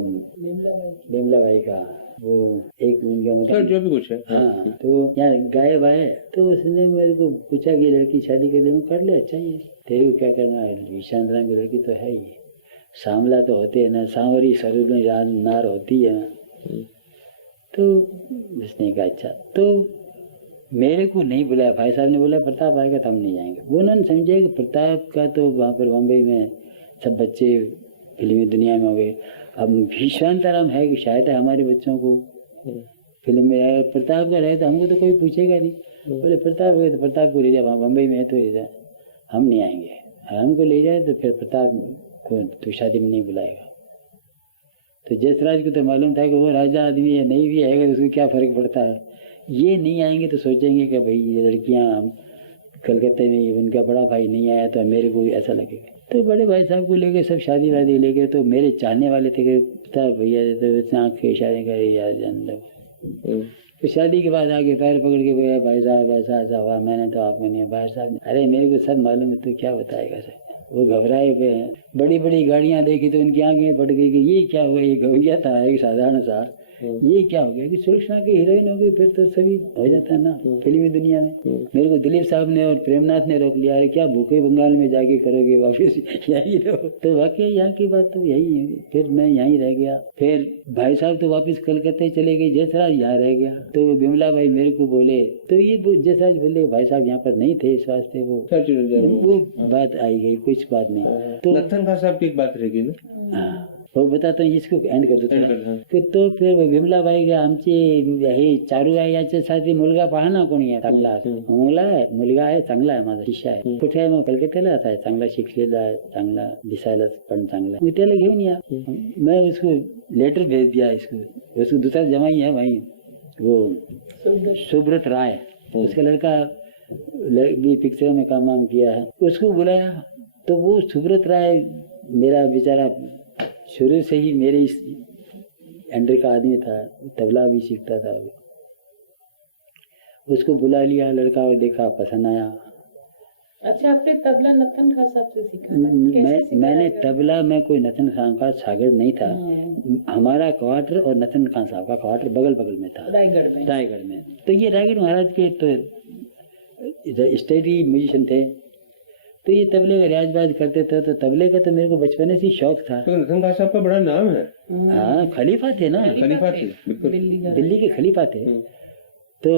बिमला भाई का, वो एक उनका मकान जो भी कुछ है। हाँ, तो यहाँ गायब आए। तो उसने मेरे को पूछा कि लड़की शादी कर ले, मैं कर ले, अच्छा ही तेरे को क्या करना है, विशांतराम की लड़की तो है ही, सांवला तो होते है ना, सांवरी स्वरूप में नार होती है। तो उसने कहा अच्छा। तो मेरे को नहीं बुलाया, भाई साहब ने बोला प्रताप आएगा तो हम नहीं जाएंगे। वो उन्होंने समझा कि प्रताप का तो वहाँ पर बम्बई में सब बच्चे फिल्मी दुनिया में हो गए, अब विशांताराम है कि शायद है हमारे बच्चों को फिल्म में है, प्रताप का रहे तो हमको तो कोई पूछेगा नहीं। बोले प्रताप गए तो प्रताप को ले जाए, वहाँ बम्बई में है तो ले जाए, हम नहीं आएंगे। हमको ले जाए तो फिर प्रताप को तो शादी में नहीं बुलाएगा। तो जसराज को तो मालूम था कि वो राजा आदमी है, नहीं भी आएगा तो उसको क्या फर्क पड़ता है, ये नहीं आएंगे तो सोचेंगे कि भाई ये लड़कियां कलकत्ते में, उनका बड़ा भाई नहीं आया तो मेरे को ऐसा लगेगा। तो बड़े भाई साहब को लेके सब शादी वादी लेके, तो मेरे चाहने वाले थे कि पता भैया तो आँख के इशारे करे यार जान लो। तो शादी के बाद आगे पैर पकड़ के बोला भाई साहब ऐसा ऐसा हुआ, मैंने तो आपको नहीं, भाई साहब अरे मेरे को सब मालूम है, तो क्या बताएगा सर। वो घबराए हुए हैं, बड़ी बड़ी गाड़ियां देखी तो उनकी आंखें बढ़ गई कि ये क्या हुआ, ये गवैया था एक साधारण सा, ये क्या हो गया कि सुरक्षा के हीरोइन हो गई, फिर तो सभी हो जाता है ना फिल्मी दुनिया में। मेरे को दिलीप साहब ने और प्रेमनाथ ने रोक लिया, अरे क्या भूखे बंगाल में जाके करोगे, वापस यही रहो। तो वाकई यहाँ की बात तो यही है। फिर मैं यहीं रह गया, फिर भाई साहब तो वापस कलकत्ते चले गए, जयसराज यहाँ रह गया। तो बिमला भाई मेरे को बोले, तो ये जयसराज बोले भाई साहब यहाँ पर नहीं थे, इस वास्ते वो बात आई गई, कुछ बात नहीं। तो नत्थन खान साहब की एक बात रहेगी ना, हाँ वो बताता हूँ, इसको एंड कर दो थोड़ा। तो फिर विमला बाई का आमची हे चारू आहे याच्यासाठी मुलगा पहा ना कोणी आहे चांगला, मुलगा आहे चांगला आहे, माझा शिष्य आहे, कुठे आहे, मग कलकत्त्याला आहे, चांगला शिकलेला आहे, चांगला दिसायला पण चांगला, मग त्याला घेऊन या। मैं उसको लेटर भेज दिया, उसको दूसरा जमाई है वहीं, वो सुब्रत राय, उसका लड़का भी पिक्चर में काम वाम किया है, उसको बुलाया। तो वो सुब्रत राय मेरा बेचारा शुरू से ही मेरे इस अंडर का आदमी था, तबला भी सीखता था। उसको बुला लिया, लड़का और देखा, पसंद आया। अच्छा, आपने तबला नत्थन खान साहब से सीखा? मैंने तबला में कोई नत्थन खान का शागिर्द नहीं था। हमारा क्वार्टर और नत्थन खान साहब का क्वार्टर बगल बगल में था, रायगढ़ में। तो ये रायगढ़ महाराज के तो स्टेडी म्यूजिशियन थे, तो ये तबले का रियाज बाज करते थे। तो तबले का तो मेरे को बचपन से शौक था। तो नत्थन खान साहब का बड़ा नाम है। हाँ, खलीफा थे ना, खलीफा थे, दिल्ली के खलीफा थे। तो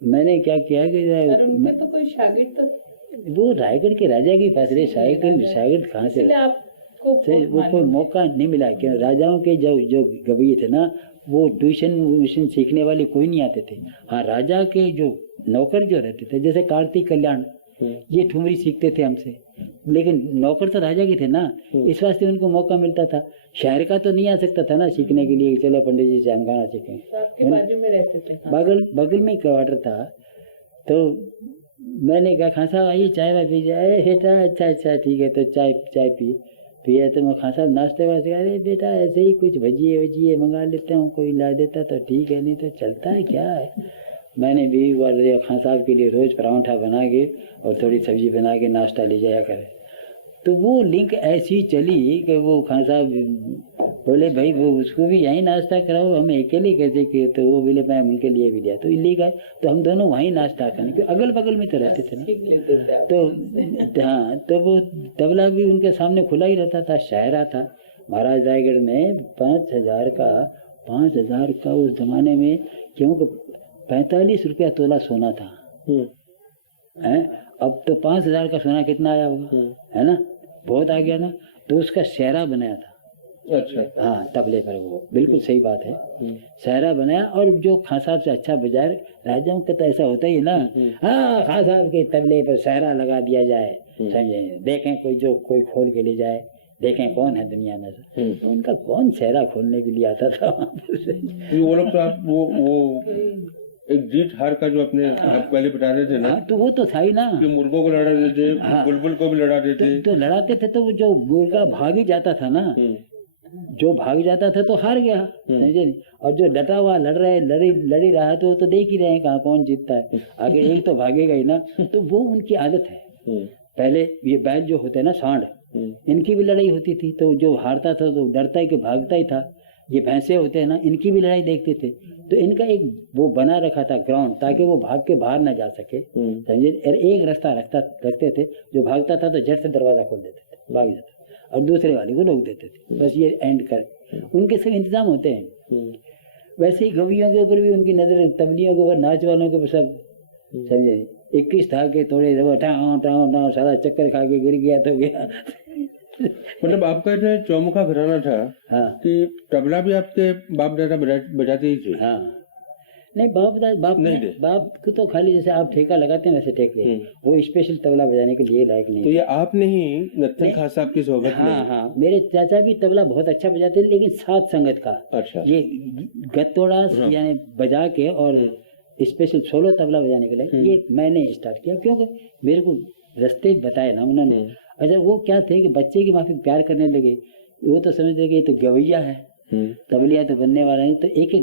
मैंने क्या किया कि उनके तो कोई शागिर्द तो वो रायगढ़ के राजा के पास रहे, शागिर्द कहाँ से, वो कोई मौका नहीं मिला। क्यों, राजाओं के जो गवैये थे ना, वो ट्यूशन सीखने वाले कोई नहीं आते थे। हाँ, राजा के जो नौकर जो रहते थे, जैसे कार्तिक कल्याण, ये ठुमरी सीखते थे हमसे, लेकिन नौकर तो राजा के थे ना, इस वास्ते उनको मौका मिलता था। शहर का तो नहीं आ सकता था ना सीखने के लिए, चलो पंडित जी से हम गाना सीखें। तो आपके बाजू में रहते थे? बगल में क्वार्टर था। तो मैंने कहा खान साहब आइए चाय वाय पी जाए। बेटा अच्छा ठीक है, तो चाय पिया। तो मैं खान साहब नाश्ते वास्ते, अरे बेटा ऐसे ही कुछ भजिए वजिए मंगा लेता हूँ, कोई ला देता तो ठीक है, नहीं तो चलता है, क्या है। मैंने भी खान साहब के लिए रोज पराठा बना के और थोड़ी सब्जी बना के नाश्ता ले जाया करे। तो वो लिंक ऐसी चली कि वो खान साहब बोले भाई वो उसको भी यहीं नाश्ता कराओ, हमें अकेले कैसे किए। तो वो बोले मैं उनके लिए भी लिया, तो ले गए। तो हम दोनों वहीं नाश्ता करने, क्योंकि अगल बगल में तो रहते थे ना। तो हाँ, तो वो तबला भी उनके सामने खुला ही रहता था। शायरा था महाराज रायगढ़ में 5,000 का उस जमाने में, क्योंकि 45 रुपया तोला सोना था। अब तो 5,000 का सोना कितना आया होगा। है ना, बहुत आ गया ना, तो उसका सहरा बनाया था। अच्छा। हाँ, तबले पर, वो बिल्कुल सही बात है, सहरा बनाया। और जो खां साहब से अच्छा बजाए, राजाओं का तो ऐसा होता ही है ना, हाँ खां साहब के तबले पर सहरा लगा दिया जाए, समझे, देखें कोई खोल के ले जाए, देखें कौन है दुनिया में। तो उनका कौन सहरा खोलने के लिए आता था वहाँ पर। वो लोग तो आप वो एक जीत हार का जो अपने आप पहले बता रहे थे ना, हाँ, तो वो तो था ही ना, कि मुर्गों को लड़ा देते, बुलबुल को भी लड़ा देते, तो लड़ाते थे। तो जो मुर्गा भाग ही जाता था ना, जो भाग जाता था तो हार गया, समझे नहीं। और जो डटा हुआ लड़ी रहा है, तो वो तो देख ही रहे हैं कहाँ कौन जीतता है, आगे एक तो भागेगा ही ना। तो वो उनकी आदत है। पहले ये बैल जो होते हैं ना, सांड, इनकी भी लड़ाई होती थी, तो जो हारता था तो डरता ही कि भागता ही था। ये भैंसे होते हैं ना, इनकी भी लड़ाई देखते थे। तो इनका एक वो बना रखा था ग्राउंड, ताकि वो भाग के बाहर ना जा सके, समझे। और एक रास्ता रखते थे, जो भागता था तो झट से दरवाजा खोल देते थे, भाग जाता, और दूसरे वाले को रोक देते थे। बस ये एंड कर, उनके सब इंतजाम होते हैं। वैसे ही गवियों के ऊपर भी उनकी नजर, तबलियों के ऊपर, नाच वालों के ऊपर सब, समझे। 21 था के थोड़े टाँव सारा चक्कर खा के गिर गया तो गया। मतलब आपका जो चौमुखा घराना था, हाँ, कि तबला भी आपके बाप दादा बजाते ही थे? हाँ, नहीं बाप को तो खाली जैसे आप ठेका लगाते हैं वैसे ठेके, वो स्पेशल तबला बजाने के लिए लायक नहीं। तो ये आपने ही नत्थन खां साहब की सोहबत में? हाँ, मेरे चाचा भी तबला बहुत अच्छा बजाते हैं, लेकिन साथ संगत का। अच्छा। ये गत्तोड़ा यानी बजा के और स्पेशल सोलो तबला बजाने के लिए ये मैंने स्टार्ट किया, क्योंकि मेरे को रास्ते बताए ना उन्होंने। अच्छा, वो क्या थे कि बच्चे की माफी प्यार करने लगे, वो तो समझते कि ये तो गवैया है, तबलिया तो बनने वाला नहीं। तो एक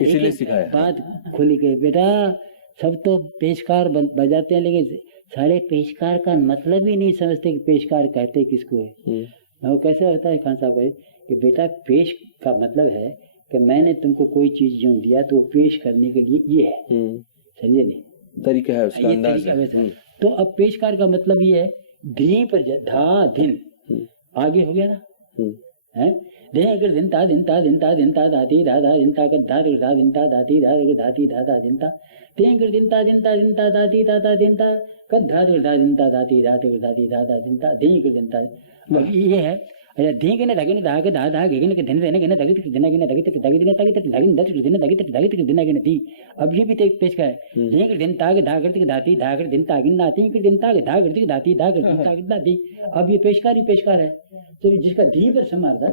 इसीलिए सिखाया बात खुली के, बेटा सब तो पेशकार बजाते हैं, लेकिन सारे पेशकार का मतलब ही नहीं समझते कि पेशकार कहते किसको है। वो कैसे होता है खान साहब भाई, कि बेटा पेश का मतलब है कि मैंने तुमको कोई चीज यूं दिया तो पेश करने के लिए ये है, समझे नहीं, तरीका है उसका, अंदाज है। तो अब पेशकार का मतलब ये है, धी पर धा धिन आगे हो गया ना, है धे अगर दिन ता दाती धा धा दिन ता कर धा धा दिन ता दाती धा धाती धा धा दिन ता ते अगर दिन ता दाती ता दिन ता कर धा दिन ता दाती धाती धा धा दिन ता धे अगर दिन ता। अब ये है, अच्छा धी के ने धगे ने धा के धा गे ने के धन ने के ने धगे के दिन के ने धगे के धगे ने तक धगे दस के दिन धगे के धगे के दिन के ने धी। अब ये भी तो एक पेश का है, धी के दिन ता के धा के धाती धा के दिन ता गिन नाती के दिन ता के धा के धाती धा के दिन ता गिन धी। अब ये पेशकार है, तो जिसका धी पर समार था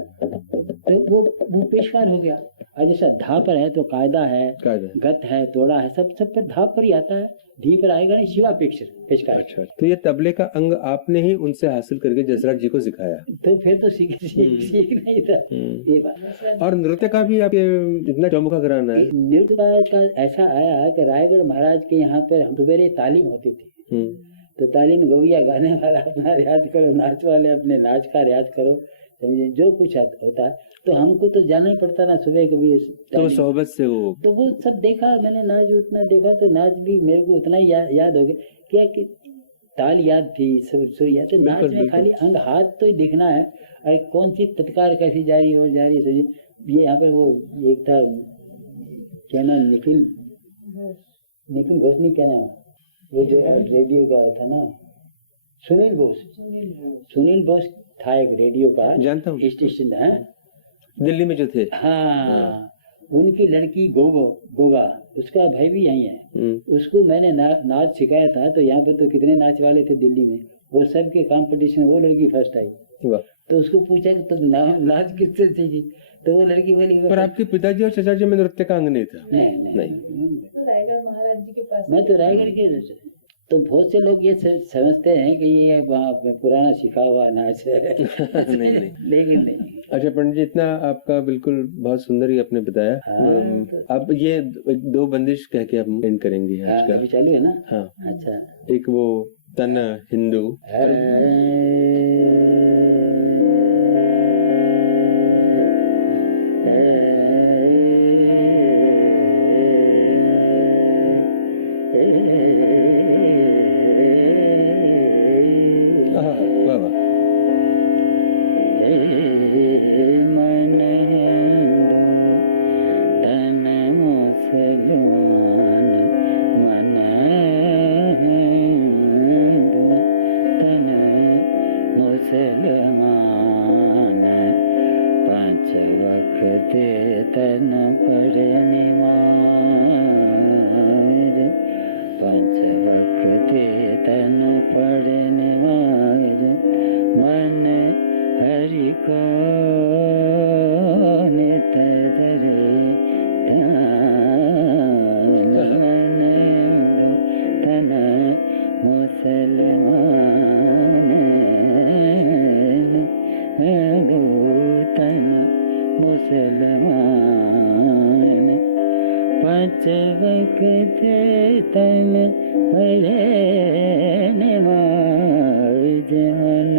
तो वो पेशकार हो गया। और जैसा धा पर है तो कायदा है, गत है, तोड़ा है, सब पर धा पर ही आता है, धी पर आएगा नहीं, शिवा पेशकार। अच्छा, तो ये तबले का अंग आपने ही उनसे हासिल करके जसराज जी को सिखाया? तो फिर तो सीख नहीं था ये बात। और नृत्य का भी आपके इतना चौमुखा घराना है? नृत्य का ऐसा आया कि रायगढ़ महाराज के यहाँ पर सवेरे तालीम होती थी, तो तालीम गवैया गाने वाला अपना रियाज करो, नाच वाले अपने नाच का रियाज करो, समझे। जो कुछ होता है तो हमको तो जाना ही पड़ता ना सुबह कभी, तो सोहबत से वो सब देखा मैंने, नाच उतना देखा, तो नाच भी मेरे को उतना ही याद हो गया। क्या कि ताल याद थी, सुर याद, तो नाच में खाली अंग हाथ तो ही दिखना है, अरे कौन सी तत्कार कैसी जा रही है। ये यहाँ पर वो एक था, क्या नाम, निखिल घोष नहीं, क्या नाम, वो जो रेडियो का था ना, सुनील बोस था एक रेडियो का, जानता हूँ, स्टेशन है दिल्ली में जो थे। हाँ, उनकी लड़की गोगा, उसका भाई भी यही है। उसको मैंने नाच सिखाया था, तो यहाँ पर तो कितने नाच वाले थे दिल्ली में, वो सब के कंपटीशन वो लड़की फर्स्ट आई। तो उसको पूछा कि तुम नाच किससे सीखी, तो वो लड़की बोली। पर आपके पिताजी और चाचा जी में नृत्य का अंग नहीं था? नहीं। तो रायगढ़ महाराज जी के पास, मैं तो रायगढ़ के, तो बहुत से लोग ये समझते हैं कि ये पुराना सिखा हुआ नाच है। नहीं। लेकिन नहीं। अच्छा पंडित जी, इतना आपका बिल्कुल बहुत सुंदर ही आपने बताया। अब ये 2 बंदिश कह के हम एंड करेंगे आज का। अभी चालू है ना? हाँ। अच्छा, एक वो तन हिंदू, मुसलमान पांच वक्त तन पढ़े नमाज पांच वक्त तन पढ़े नमाज मन हरि को नित धरे ध्यान तन मुसलमान तन मुसलमान पांच वक्त तन पढ़े नमाज मन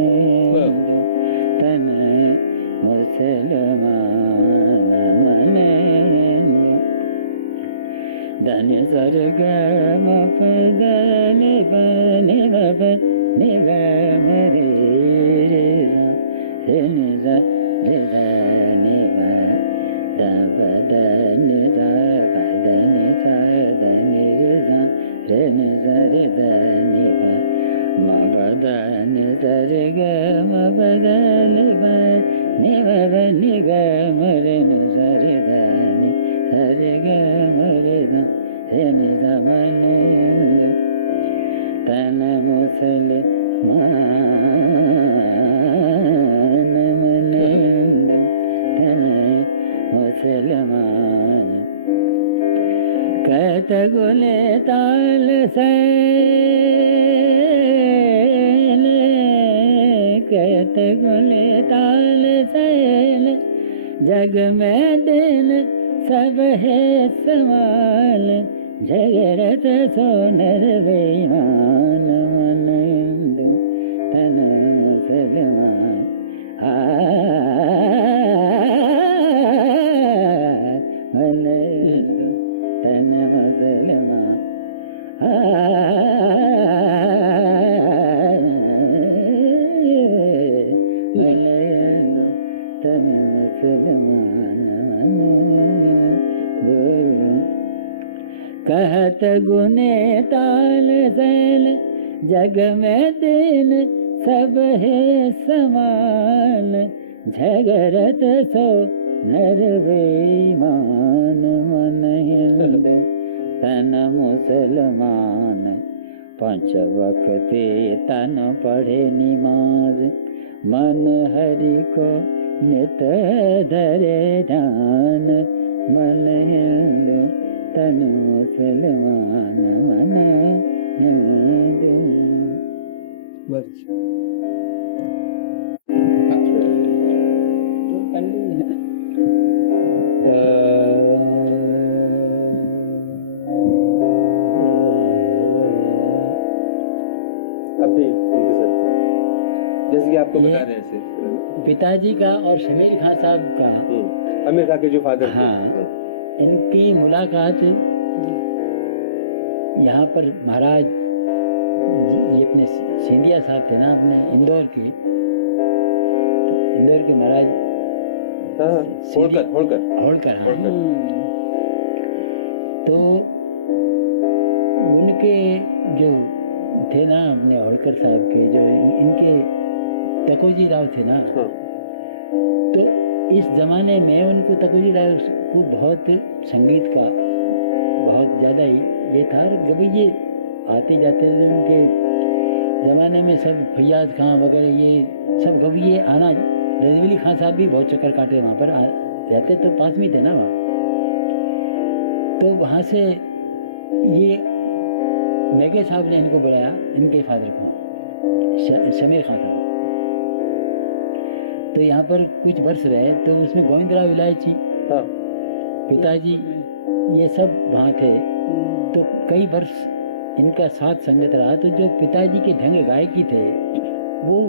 तन मुसलमान मन धन स्वर्ग मफदन बन निग मरे निज निग दबदन दबदन सदन रेन सरिदन मबदन सरग मबदन निग मरन सरिदन सरग मरन मन तन मुसलमान मन तन मुसलमान कहत गुले ताल सैल कहत गुले ताल सैल जग में दिन सब है सवाल जगरत सोनर बेईमान मन तन मुसलमान मन तन मुसलमान तन मुसलमान कहत गुने ताल सैल जग में दिन सब है समान झगरत सो नर बेईमान मन हिंदू तन मुसलमान पांच वक्त तन पढ़े नमाज मन हरि को नित धरे ध्यान मन हिंदू तन मुसलमान मन हिंदू बस जैसे कि आपको बता रहे हैं ऐसे पिताजी का और शमीर खां साहब का आमिर खां के जो फादर थे हाँ इनकी मुलाकात यहाँ पर महाराज ये अपने सिंधिया साहब थे ना अपने इंदौर के महाराज होलकर हाँ तो उनके जो थे ना अपने होलकर साहब के जो इनके तकोजी राव थे ना तो इस जमाने में उनको तकोजी राव को बहुत संगीत का बहुत ज़्यादा ही ये था गवैये आते जाते थे उनके ज़माने में सब फैयाज खां वगैरह ये सब गवैये आना रजवली खां साहब भी बहुत चक्कर काटे वहाँ पर रहते तो पास में थे ना वहाँ तो वहाँ से ये मेघे साहब ने इनको बुलाया इनके फादर को शमीर खां साहब तो यहाँ पर कुछ वर्ष रहे तो उसमें गोविंदराव इलायची पिताजी ये सब वहाँ थे तो कई वर्ष इनका साथ संगत रहा तो जो पिताजी के ढंग गायकी थे वो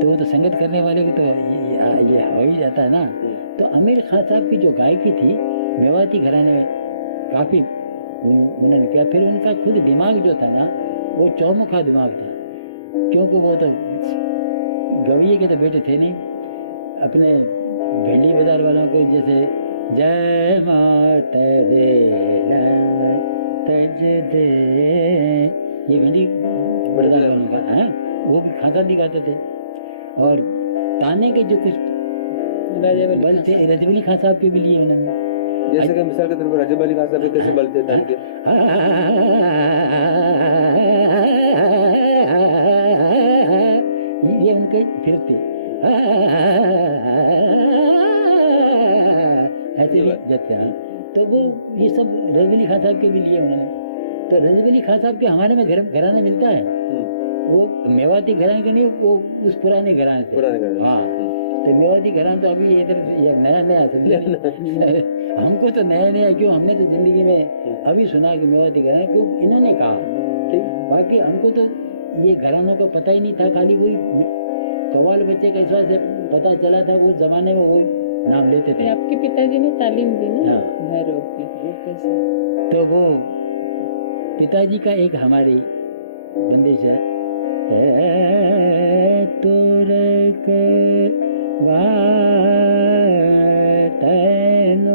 तो संगत करने वाले को तो ये हो ही जाता है ना तो आमिर खां साहब की जो गायकी थी मेवाती घराने में काफ़ी उन्होंने किया फिर उनका खुद दिमाग जो था ना वो चौमुखा दिमाग था क्योंकि वो तो गवैये के तो बेटे थे नहीं अपने भेली बाजार वालों को जैसे जय माता दे तज दे ये भेली बाजार वालों का है वो भी खासा भी गाते थे और ताने के जो कुछ बल थे रजब अली खान साहब के भी लिए उन्होंने। जैसे कि मिसाल के तौर पर रजब अली खान साहब के कैसे बलते तान के? ये उनके फिरते ऐसे भी जाते हैं। तो वो ये सब रजब अली खान साहब के भी लिए उन्होंने। तो रजब अली खान साहब के हमारे में घराना मिलता है, वो मेवाती घराने के नहीं, वो उस पुराने घराने से। हाँ, तो मेवाती घराना तो अभी इधर नया समझे। हमको तो नया क्यों, हमने तो जिंदगी में अभी सुना कि मेवाती घराना क्यों इन्होंने कहा, ठीक। बाकी हमको तो ये घरानों का पता ही नहीं था, खाली वही कव्वाल बच्चे के हिसाब से पता चला था, उस जमाने में वही नाम लेते थे। आपके पिताजी ने तालीम दी ना हाँ। घरों की, वो कैसे? तो वो पिताजी का एक हमारी बंदिश है, तुरक तैनु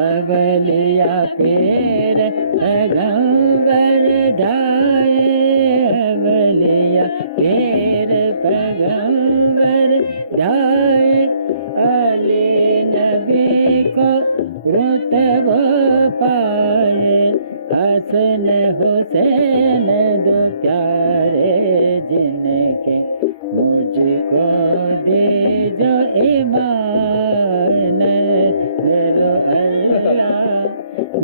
अवलिया पेर पैगंबर ढाए, अवलिया पेर पैगंबर ढाए, अली नबी को रुतबा पाए, हसन हुसैन दो प्यारे जिनके, मुझको दे जो ईमान, मेरो अल्लाह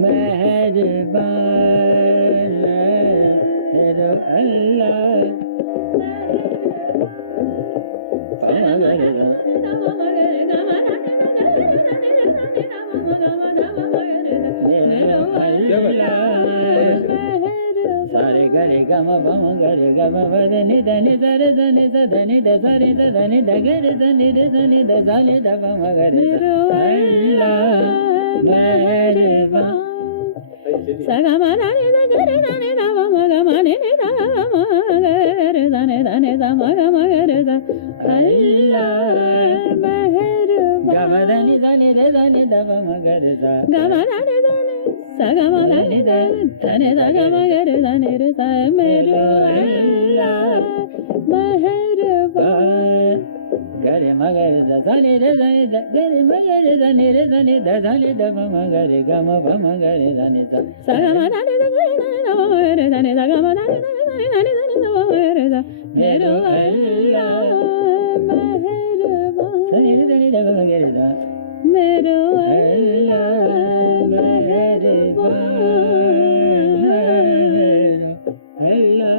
मेहरबान, मेरो अल्लाह सारे गरे गम बम गरे गम बदनि धनि सरे धनि धनि ध सरे धनि ध गरे धनि रे धनि ध साले ध बम गरे अल्लाह मेहरबान सगा मना रे ध गरे धनि ध बम ग मने रे ध म गरे धनि धनि ध म ग म गरे ध अल्लाह मेहरबान ग म धनि धनि रे धनि ध बम गरे ध ग म रे धनि गरे मगर धने रे धने गरे मगर धने रे धने धने द मगर ग म भ मगर धने सा ग म धने रे धने ग म धने रे धने मेरो अल्लाह मेहरबान धने रे धने द मगर द मेरो अल्लाह मेहरबान अल्लाह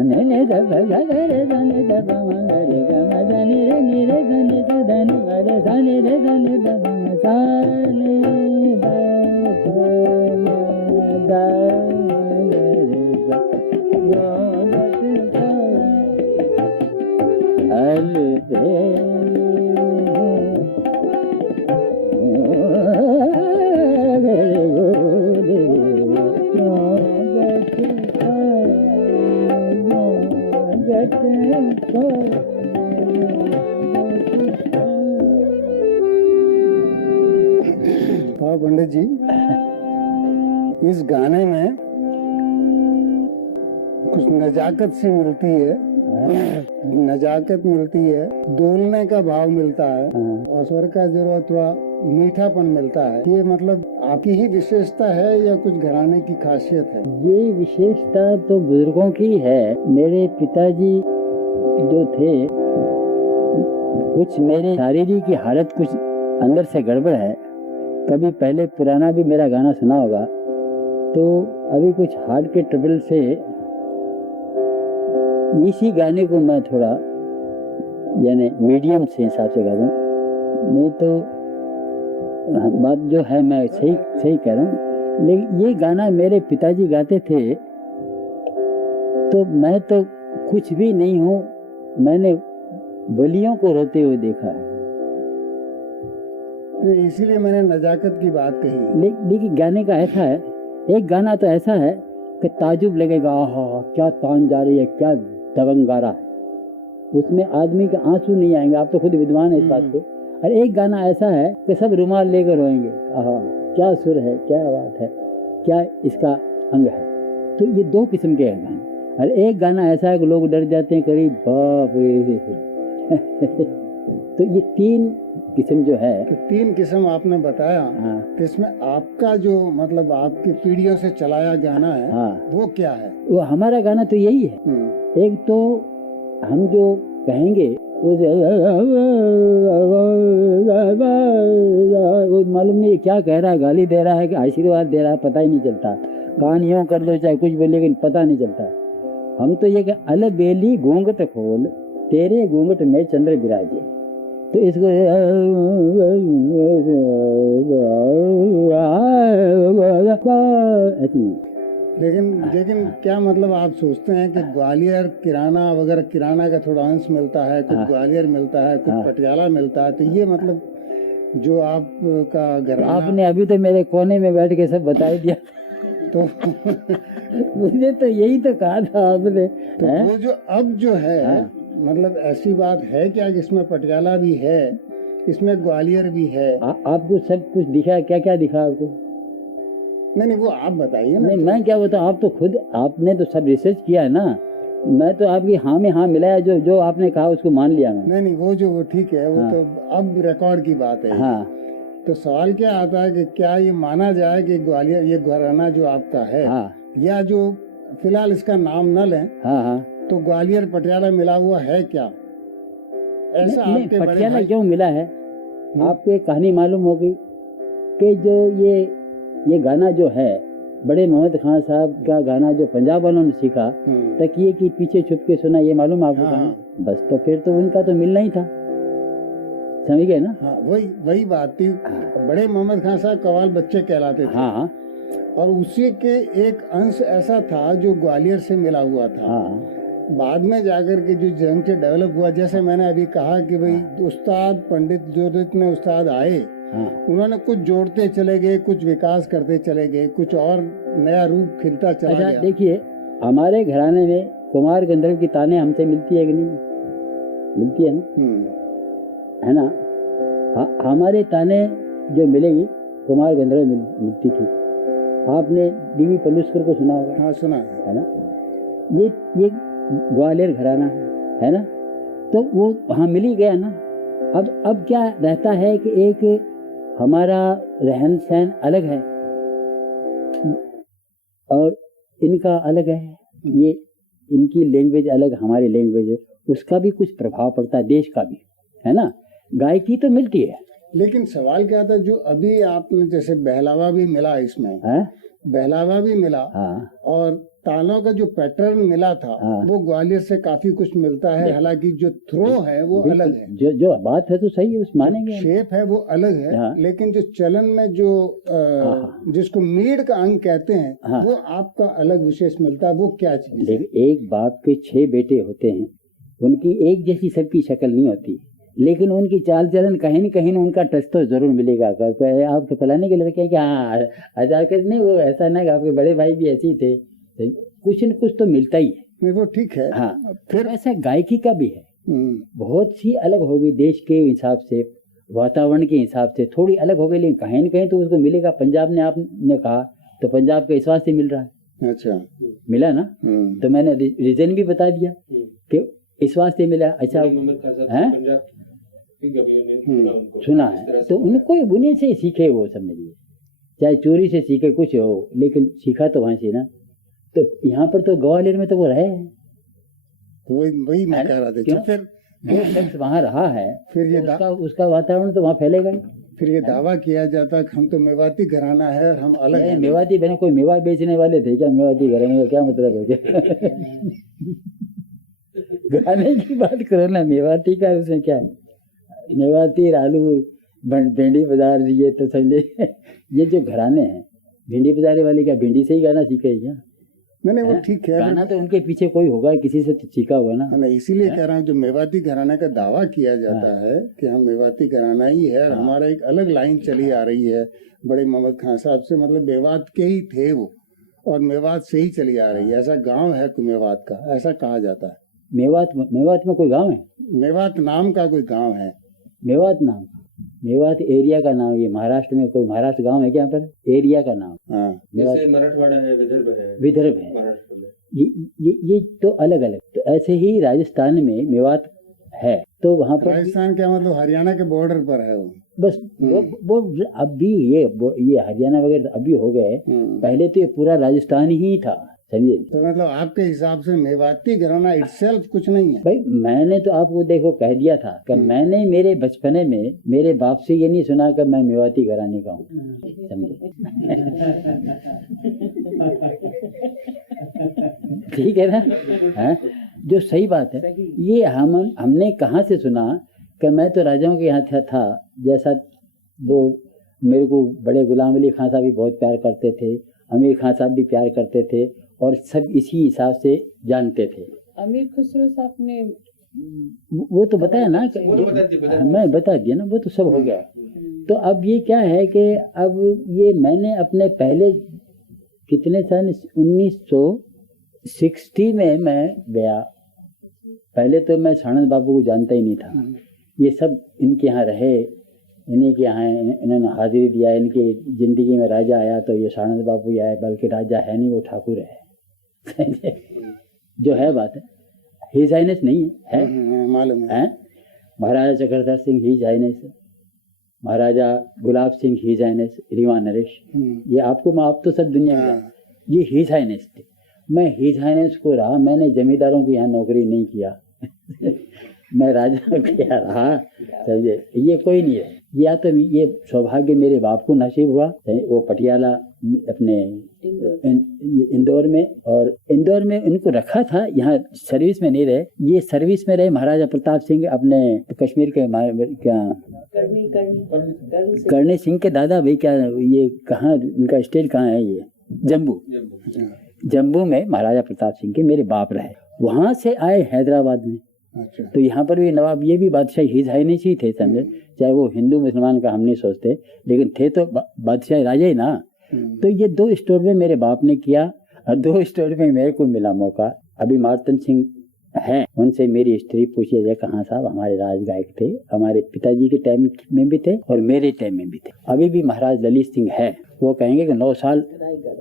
धने ने द ग ग रे धने द प म ग रे ग म धने रे नि रे धने द धने म रे धने रे धने द प म सा नि द प म द रे ग ग अल रे पंडित जी, इस गाने में कुछ नजाकत सी मिलती है, नजाकत मिलती है, दोलने का भाव मिलता है और स्वर का जो थोड़ा मीठापन मिलता है। ये मतलब आपकी ही विशेषता है या कुछ घराने की खासियत है? ये विशेषता तो बुजुर्गों की है। मेरे पिताजी जो थे, कुछ मेरे शारीरिक की हालत कुछ अंदर से गड़बड़ है। कभी पहले पुराना भी मेरा गाना सुना होगा, तो अभी कुछ हार्ट के ट्रबल से इसी गाने को मैं थोड़ा यानी मीडियम से हिसाब से गा दूं, नहीं तो बात जो है मैं सही कह रहा हूँ। लेकिन ये गाना मेरे पिताजी गाते थे, तो मैं तो कुछ भी नहीं हूँ, मैंने बलियों को रोते हुए देखा है। तो इसीलिए मैंने नजाकत की बात कही। लेकिन गाने का ऐसा है, एक गाना तो ऐसा है कि ताजुब लगेगा, आहा क्या तान जा रही है, क्या दबंग गा रहा है। उसमें आदमी के आंसू नहीं आएंगे, आप तो खुद विद्वान है इस बात को। और एक गाना ऐसा है कि सब रुमाल लेकर रोएंगे, आहा क्या सुर है, क्या बात है, क्या इसका अंग है। तो ये दो किस्म के हैं गाने। और एक गाना ऐसा है कि लोग डर जाते हैं, करीब बाप रे। तो ये तीन किस्म जो है, तो तीन किस्म आपने बताया। हाँ। तो इसमें आपका जो मतलब आपकी पीढ़ियों से चलाया गाना है, हाँ, वो क्या है? वो हमारा गाना तो यही है। एक तो हम जो कहेंगे वो मालूम नहीं क्या कह रहा है, गाली दे रहा है कि आशीर्वाद दे रहा है, पता ही नहीं चलता। कहानियों कर लो चाहे कुछ बोले, लेकिन पता नहीं चलता। हम तो ये अल बेली घूंघट खोल, तेरे घूंघट में चंद्र विराजे। तो इसको लेकिन क्या मतलब आप सोचते हैं कि ग्वालियर किराना वगैरह, किराना का थोड़ा अंश मिलता है, कुछ ग्वालियर मिलता है, कुछ पटियाला मिलता है, तो ये मतलब जो आपका घराना। आपने अभी तो मेरे कोने में बैठ के सब बता दिया। तो मुझे तो यही तो कहा था आपने। तो वो जो अब जो है, मतलब ऐसी बात है क्या कि इसमें पटियाला भी है, इसमें ग्वालियर भी है? आपको सब कुछ दिखा? क्या क्या दिखा आपको? नहीं वो आप बताइए ना। नहीं मैं क्या बताऊं, आप तो खुद, आपने तो सब रिसर्च किया है ना। मैं तो आपकी हाँ में हाँ मिलाया, जो आपने कहा उसको मान लिया मैं। नहीं वो ठीक है, वो तो अब रिकॉर्ड की बात है। हाँ। तो सवाल क्या आता है कि क्या ये माना जाए कि ग्वालियर ये घराना जो आपका है, या जो फिलहाल इसका नाम न लें, तो ग्वालियर पटियाला मिला हुआ है क्या? ऐसा आपके पटियाला क्यों मिला है? आपको एक कहानी मालूम होगी कि जो ये गाना जो है, बड़े मोहम्मद खान साहब का गाना जो पंजाब वालों ने सीखा, तकिए की पीछे छुप के सुना, ये मालूम आपको? बस तो फिर तो उनका तो मिलना ही था, समझ गए ना? वही बात थी। बड़े मोहम्मद खान साहब कव्वाल बच्चे कहलाते थे। और उसी के एक अंश ऐसा था जो ग्वालियर से मिला हुआ था। बाद में जाकर के जो जंग से डेवलप हुआ, जैसे मैंने अभी कहा कि भाई उस्ताद पंडित जो जितने उस्ताद आए, उन्होंने कुछ जोड़ते चले गए, कुछ विकास करते चले गए, कुछ और नया रूप खिलता चला गया। देखिए हमारे घराने में कुमार गंधर्व की ताने हमसे मिलती है कि नहीं? मिलती है ना, है ना? हमारे ताने जो मिलेगी कुमार गंधर्व मिलती थी। आपने डीवी पलुस्कर को सुना होगा? हाँ सुना है ना? ये ग्वालियर घराना है ना, तो वो वहाँ मिल ही गया ना। अब क्या रहता है कि एक हमारा रहन सहन अलग है और इनका अलग है, ये इनकी लैंग्वेज अलग, हमारी लैंग्वेज है, उसका भी कुछ प्रभाव पड़ता है, देश का भी, है ना? गायकी तो मिलती है। लेकिन सवाल क्या था, जो अभी आपने जैसे बहलावा भी मिला इसमें, बहलावा भी मिला, और तालों का जो पैटर्न मिला था वो ग्वालियर से काफी कुछ मिलता है, हालांकि जो थ्रो है वो अलग है। जो बात है तो सही है, उस मानेंगे। शेप है वो अलग है, लेकिन जो चलन में जो जिसको मीड़ का अंग कहते हैं वो आपका अलग विशेष मिलता है। वो क्या चीज है? एक बाप के 6 बेटे होते हैं, उनकी एक जैसी सबकी शक्ल नहीं होती, लेकिन उनकी चाल चलन कहीं न कहीं उनका टच तो जरूर मिलेगा। आपके फलाने के लड़के क्या आजाद नहीं, वो ऐसा ना कि आपके बड़े भाई भी ऐसे ही थे, कुछ न कुछ तो मिलता ही है। नहीं वो ठीक है। हाँ, फिर ऐसा गायकी का भी है, बहुत सी अलग होगी, देश के हिसाब से, वातावरण के हिसाब से थोड़ी अलग हो गई, लेकिन कहीं न कहीं तो उसको मिलेगा। पंजाब ने आपने कहा तो पंजाब का इस वास्ते मिल रहा है। अच्छा, मिला ना, तो मैंने रीजन भी बता दिया कि इस वास्ते मिला। अच्छा है, सुना है तो उनको उन्हीं से सीखे, वो समझिए, चाहे चोरी से सीखे कुछ हो, लेकिन सीखा तो वहां से ना। तो यहाँ पर तो ग्वालियर में तो वो रहे हैं, वही मैं कह रहा था। फिर वो शख्स वहाँ रहा है, फिर ये उसका वातावरण तो वहाँ फैलेगा। फिर ये दावा किया जाता कि हम तो मेवाती घराना है और हम अलग हैं। मेवाती बने, कोई मेवा बेचने वाले थे क्या? मेवाती घराने का क्या मतलब है क्या? गाने की बात करो ना, मेवाती का उसमें क्या है? मेवाती, रालू, भिंडी बाजार, ये तो समझे ये जो घराने हैं, भिंडी बाजारे वाले क्या भिंडी से ही गाना सीखे क्या? नहीं वो ठीक है, गाना तो उनके पीछे कोई होगा, किसी से तो सीखा होगा ना। मैं इसीलिए कह रहा हूँ, जो मेवाती घराना का दावा किया जाता है कि हम मेवाती घराना ही है और हमारा एक अलग लाइन चली आ रही है बड़े मोहम्मद खान साहब से, मतलब मेवात के ही थे वो और मेवात से ही चली आ रही है। ऐसा गाँव है मेवात का, ऐसा कहा जाता है। मेवात में कोई गाँव है? मेवात नाम का कोई गाँव है। मेवात नाम, मेवात एरिया का नाम। ये महाराष्ट्र में कोई महाराष्ट्र गांव है क्या? यहाँ पर एरिया का नाम। जैसे मराठवाड़ा है, विदर्भ है महाराष्ट्र में। ये तो अलग अलग। तो ऐसे ही राजस्थान में मेवात है, तो वहाँ पर राजस्थान क्या मतलब हरियाणा के बॉर्डर पर है वो। बस वो अब भी ये हरियाणा वगैरह अभी हो गए, पहले तो ये पूरा राजस्थान ही था, समझे? तो मतलब आपके हिसाब से मेवाती घराना इटसेल्फ कुछ नहीं है? भाई मैंने तो आपको देखो कह दिया था कि मैंने मेरे बचपने में मेरे बाप से ये नहीं सुना कि मैं मेवाती घराने का हूँ, समझे? ठीक है ना? है जो सही बात है। ये हमने कहाँ से सुना कि मैं तो राजाओं के यहाँ था, जैसा वो मेरे को बड़े गुलाम अली खान साहब भी बहुत प्यार करते थे, अमीर खान साहब भी प्यार करते थे, और सब इसी हिसाब से जानते थे। अमीर खुसरो साहब ने वो तो बताया ना, मैं बता दिया ना, वो तो सब हो गया। तो अब ये क्या है कि अब ये मैंने अपने पहले कितने सन 1960 में मैं गया। पहले तो मैं सानंद बाबू को जानता ही नहीं था। ये सब इनके यहाँ रहे, इन्हीं के यहाँ इन्होंने हाजिरी दिया। इनकी जिंदगी में राजा आया तो ये सानंद बाबू आया, बल्कि राजा है नहीं, वो ठाकुर है। जो है बात है, हिज हाइनेस नहीं है, मालूम है। महाराजा चक्रधर सिंह हिज हाइनेस, महाराजा गुलाब सिंह हिज हाइनेस, रीवा नरेश, ये आपको आप तो सब दुनिया में ये हिज हाइनेस थे। मैं हिज हाइनेस को रहा, मैंने जमींदारों के यहाँ नौकरी नहीं किया। मैं राजा के यहाँ रहा, समझे? ये कोई नहीं है। या तो ये सौभाग्य मेरे बाप को नसीब हुआ, वो पटियाला अपने इंदौर में, और इंदौर में उनको रखा था, यहाँ सर्विस में नहीं रहे। ये सर्विस में रहे महाराजा प्रताप सिंह, अपने कश्मीर के क्या करणी सिंह के दादा भाई, क्या ये कहाँ उनका स्टेट कहाँ है? ये जम्मू में महाराजा प्रताप सिंह के मेरे बाप रहे। वहाँ से आए हैदराबाद में। अच्छा। तो यहाँ पर भी नवाब ये भी बादशाह हिज हाइनेस ही थे, समझे? चाहे वो हिंदू मुसलमान का हम नहीं सोचते, लेकिन थे तो बादशाह राजा ही ना। तो ये 2 स्टोर में मेरे बाप ने किया, और 2 स्टोर में मेरे को मिला मौका। अभी मार्तन सिंह हैं, उनसे मेरी हिस्ट्री पूछिए जाए, कहाँ साहब हमारे राज गायक थे, हमारे पिताजी के टाइम में भी थे और मेरे टाइम में भी थे। अभी भी महाराज ललित सिंह है, वो कहेंगे कि 9 साल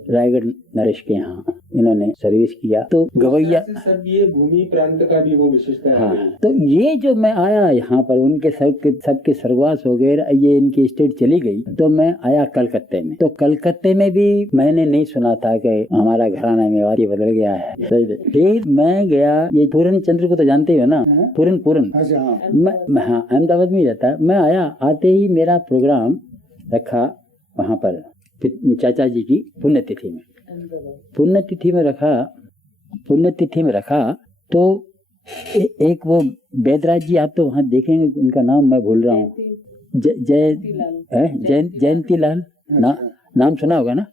रायगढ़ नरेश के यहाँ इन्होंने सर्विस किया। तो गवैया सब ये भूमि प्रांत का भी वो विशेषता है। हाँ, तो ये जो मैं आया यहाँ पर, उनके सबके स्वर्गवास हो गए, ये इनकी स्टेट चली गई, तो मैं आया कलकत्ते में। तो कलकत्ते में भी मैंने नहीं सुना था कि हमारा घराना मेवाती बदल गया है। फिर मैं गया, ये पूरन चंद्र को तो जानते हो ना, पूरन मैं हाँ अहमदाबाद में ही रहता है। मैं आया, आते ही मेरा प्रोग्राम रखा वहाँ पर चाचा जी की पुण्यतिथि में। पुण्यतिथि में रखा तो एक वो बैदराज जी, आप तो वहाँ देखेंगे, उनका नाम मैं भूल रहा हूँ, जयंती लाल नाम सुना होगा ना।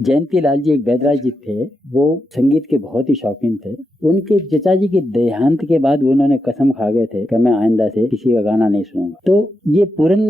जयंती लाल जी एक बैदराज जी थे, वो संगीत के बहुत ही शौकीन थे। उनके चचा जी के देहांत के बाद उन्होंने कसम खा गए थे कि मैं आइंदा से किसी का गाना नहीं सुनूंगा। तो ये पूरन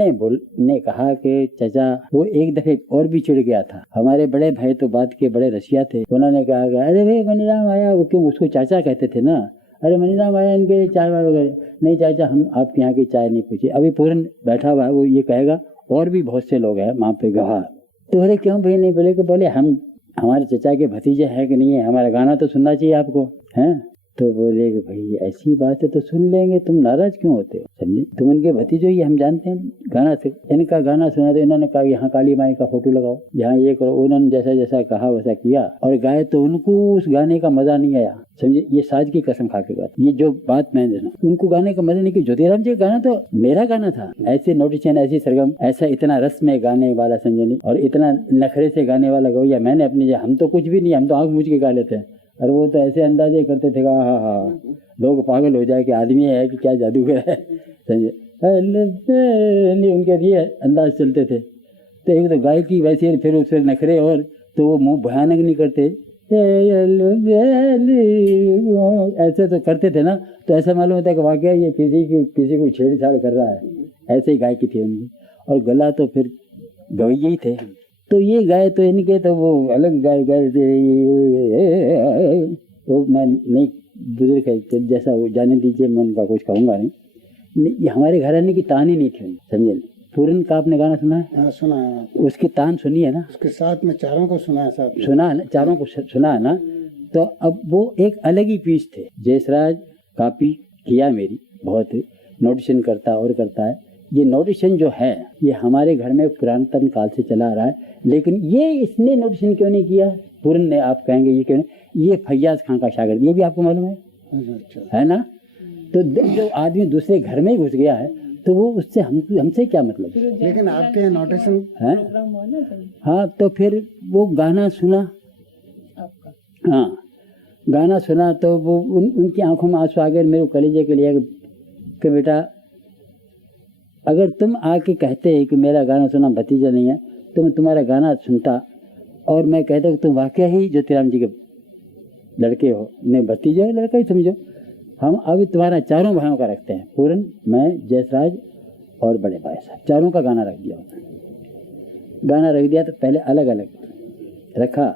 ने कहा कि चचा, वो एक दफे और भी चिढ़ गया था। हमारे बड़े भाई तो बात के बड़े रसिया थे, उन्होंने कहा अरे भाई मनीराम आया, वो क्यों उसको चाचा कहते थे ना, अरे मनीराम आया, इनके चाय वगैरह। नहीं चाचा, हम आपके यहाँ की चाय नहीं पूछी। अभी पूरन बैठा हुआ है, वो ये कहेगा, और भी बहुत से लोग हैं वहाँ पे गवाह। तो बोले क्यों भाई नहीं? बोले हम हमारे चचा के भतीजे हैं कि नहीं है, हमारा गाना तो सुनना चाहिए आपको, हैं? तो बोले कि भाई ऐसी बात है तो सुन लेंगे, तुम नाराज क्यों होते हो? समझे, तुम उनके भतीजे ही, हम जानते हैं गाना से। इनका गाना सुना तो इन्होंने कहा यहाँ काली माई का फोटो लगाओ, यहाँ ये करो। उन्होंने जैसा जैसा कहा वैसा किया और गाए, तो उनको उस गाने का मजा नहीं आया। समझे, ये साज की कसम खा के गाते, ये जो बात मैं देना, उनको गाने का मजा नहीं कि ज्योतिराम जी का गाना तो मेरा गाना था। ऐसे नोटिशन, ऐसी सरगम, ऐसा इतना रस में गाने वाला, समझे नहीं, और इतना नखरे से गाने वाला गवैया मैंने अपने, हम तो कुछ भी नहीं, हम तो आँख मूझ के गा लेते हैं। और वो तो ऐसे अंदाजे करते थे, हाँ, लोग पागल हो जाए कि आदमी है कि क्या जादूगर है, समझे, उनके लिए अंदाज चलते थे। तो एक तो गायकी वैसे, फिर उससे नखरे, और तो वो मुंह भयानक नहीं करते, ऐसे तो करते थे ना, तो ऐसा मालूम होता है कि वाकई ये किसी को छेड़छाड़ कर रहा है। ऐसे ही गायकी थी उनकी, और गला तो फिर गवैये ही थे। तो ये गाए तो इनके तो वो अलग गाए, वो मैं नहीं, बुजुर्ग है जैसा वो जाने दीजिए, मैं उनका कुछ कहूँगा नहीं। ये हमारे घर आने की तान ही नहीं थी, समझे। पूरन का आपने गाना सुना है? हाँ, सुना है। उसकी तान सुनी है ना? उसके साथ में चारों को सुना है, साथ सुना है ना, चारों को सुना है ना। तो अब वो एक अलग ही पीस थे। जयसराज कॉपी किया मेरी, बहुत नोटिशन करता और करता है। ये नोटिशन जो है ये हमारे घर में पुरातन काल से चला आ रहा है, लेकिन ये इसने नोटिशन क्यों नहीं किया? पूरन ने, आप कहेंगे ये क्यों नहीं? ये फैयाज खान का शागिर्द, ये भी आपको मालूम है? अच्छा। है ना। तो जो आदमी दूसरे घर में घुस गया है तो वो उससे हमसे क्या मतलब? लेकिन आपके यहाँ नोटिशन है। हाँ, तो फिर वो गाना सुना आपका, हाँ गाना सुना तो वो उनकी आंखों में आंसू आ गए, मेरे कलेजे के लिए कि बेटा अगर तुम आके कहते कि मेरा गाना सुना भतीजा नहीं है, तो मैं तुम्हारा गाना सुनता और मैं कहता कि तुम वाकई ही ज्योतिराम जी के लड़के हो, नहीं भतीजा हो, लड़का ही समझो। हम अभी तुम्हारा चारों भाइयों का रखते हैं, पूरन, मैं, जयसराज और बड़े भाई साहब, चारों का गाना रख दिया। गाना रख दिया तो पहले अलग अलग रखा,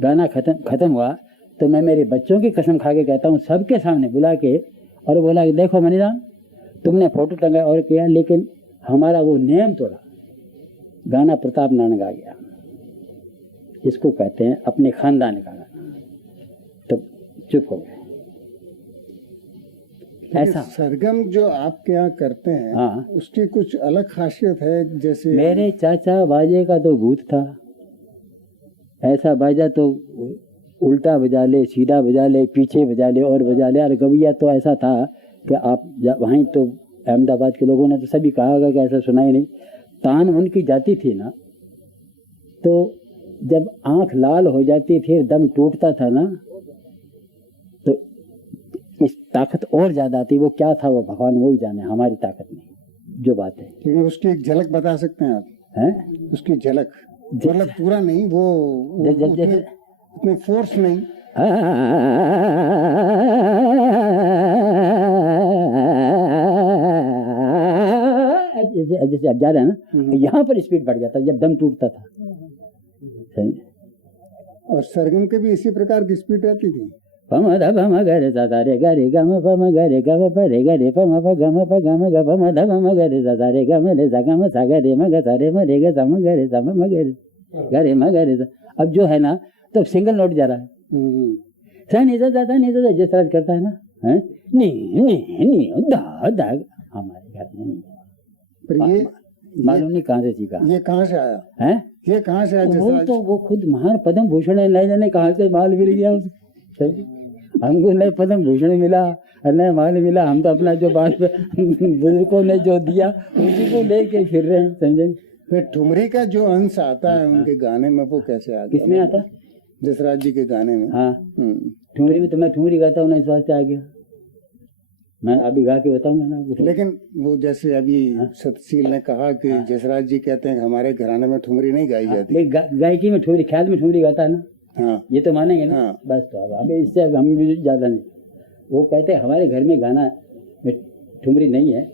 गाना खत्म हुआ तो मैं मेरे बच्चों की कसम खा के कहता हूँ, सबके सामने बुला के और बोला कि देखो मनीराम, तुमने फोटो टंगाया और किया, लेकिन हमारा वो नियम तोड़ा, गाना प्रताप नारायण गा गया, इसको कहते हैं अपने खानदान का गाना। तो चुप हो गए। ऐसा सरगम जो आपके यहाँ करते हैं, हाँ, उसकी कुछ अलग खासियत है। जैसे मेरे चाचा बाजे का तो भूत था, ऐसा बाजा तो उल्टा बजा ले, सीधा बजा ले, पीछे बजा ले और बजा ले। और गवैया तो ऐसा था कि आप वहीं तो अहमदाबाद के लोगों ने तो सभी कहा होगा कि ऐसा सुना ही नहीं। तान उनकी जाती थी ना, तो जब आंख लाल हो जाती थी, दम टूटता था ना, तो इस ताकत और ज्यादा आती। वो क्या था वो भगवान वो ही जाने, हमारी ताकत नहीं जो बात है। लेकिन उसकी एक झलक बता सकते हैं आप? हैं? उसकी झलक, मतलब पूरा नहीं, वो उतने फोर्स नहीं। जैसे अब जा रहे हैं ना, यहाँ पर स्पीड बढ़ जाता जब दम टूटता था। और सरगम के भी इसी प्रकार की स्पीड रहती थी। पम ध पम गरे सा रे गरे गम पम गरे गम प रे गरे पम प गम ग पम ध पम गरे सा रे गम रे सा गम सा गरे म ग सा रे म रे ग सा म गरे सा म गरे म गरे। अब जो है ना, तो सिंगल नोट जा रहा है। सा नी सा जिस तरह करता है ना, है नी दा दा। हमारे घर में पर ये मालूम नहीं कहाँ से सीखा, ये कहाँ से आया है, ये कहाँ से आया? वो तो वो खुद महान पद्म भूषण है, नहीं जाने कहाँ से माल मिल गया। हमको नए पद्म भूषण मिला, नए माल मिला, हम तो अपना जो बात बुजुर्गों ने जो दिया उसी को लेके फिर रहे हैं, समझे। फिर ठुमरी का जो अंश आता है उनके गाने में, वो कैसे आ गया? किसमें आता? जसराज जी के गाने में। हाँ, ठुमरी में तो मैं ठुमरी गाता हूँ ना, इस वास्ते आ गया। मैं अभी गा के बताऊंगा ना आपको। लेकिन वो जैसे अभी सतशील ने कहा कि जसराज जी कहते हैं कि हमारे घराने में ठुमरी नहीं गाई जाती। गायकी में ठुमरी, ख्याल में ठुमरी गाता है ना। हाँ, ये तो मानेंगे ना। हाँ। बस तो अब इससे हम भी ज्यादा नहीं। वो कहते हैं हमारे घर में गाना में ठुमरी नहीं है।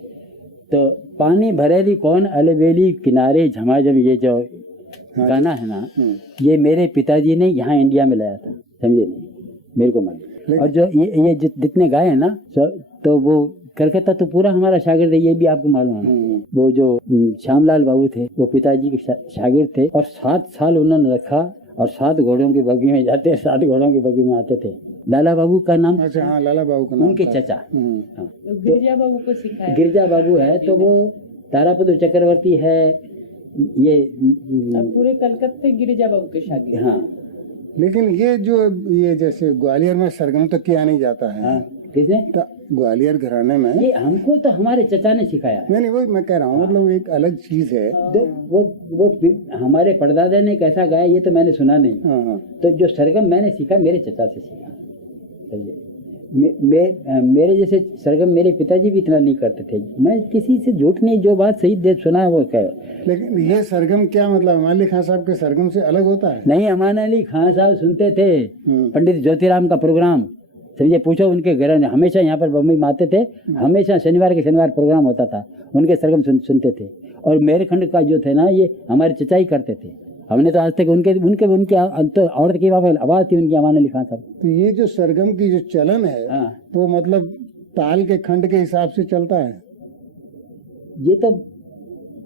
तो पानी भरेली कौन अलबेली किनारे झमाझम, ये जो गाना है ना, ये मेरे पिताजी ने यहाँ इंडिया में लाया था, समझे नहीं, मेरे को मालूम। और जो ये जितने गाए हैं ना, तो वो कलकत्ता तो पूरा हमारा शागिर्द है, ये भी आपको मालूम है। वो जो श्यामलाल बाबू थे, वो पिताजी के शागिर्द थे, और 7 साल उन्होंने रखा, और 7 घोड़ों की बग्गी में जाते, 7 घोड़ों की बग्गी में आते थे। लाला बाबू का नाम, अच्छा हाँ, लाला बाबू का नाम, उनके चचा। तो गिरजा बाबू को सिखाया। गिरजा बाबू है, तो वो तारापद चक्रवर्ती है, ये पूरे कलकत्ते गिरजा बाबू के शागिर्द। हाँ। लेकिन ये जैसे ग्वालियर में सरगम तो किया नहीं जाता है। हाँ, किसने? तो ग्वालियर घराने में ये हमको तो हमारे चचा ने सिखाया। नहीं, वही मैं कह रहा हूँ, मतलब एक अलग चीज है। तो वो हमारे परदादा ने कैसा गाया ये तो मैंने सुना नहीं। हाँ। तो जो सरगम मैंने सीखा मेरे चचा से सीखा, समझे। मेरे जैसे सरगम मेरे पिताजी भी इतना नहीं करते थे। मैं किसी से झूठ नहीं, जो बात सही दे सुना है वो कह। लेकिन ये सरगम क्या मतलब अमान अली खान साहब के सरगम से अलग होता है? नहीं, अमान अली खान साहब सुनते थे पंडित ज्योतिराम का प्रोग्राम, समझे। पूछो उनके घर, हमेशा यहाँ पर बम्बई में आते थे, हमेशा शनिवार के शनिवार प्रोग्राम होता था, उनके सरगम सुनते थे। और मेरखंड का जो थे ना, ये हमारे चचा ही करते थे। हमने तो आज तक उनके तो औरत की आवाज थी उनकी, अमान अली खान साहब। तो ये जो सरगम की जो चलन है, वो मतलब ताल के खंड के हिसाब से चलता है। ये तो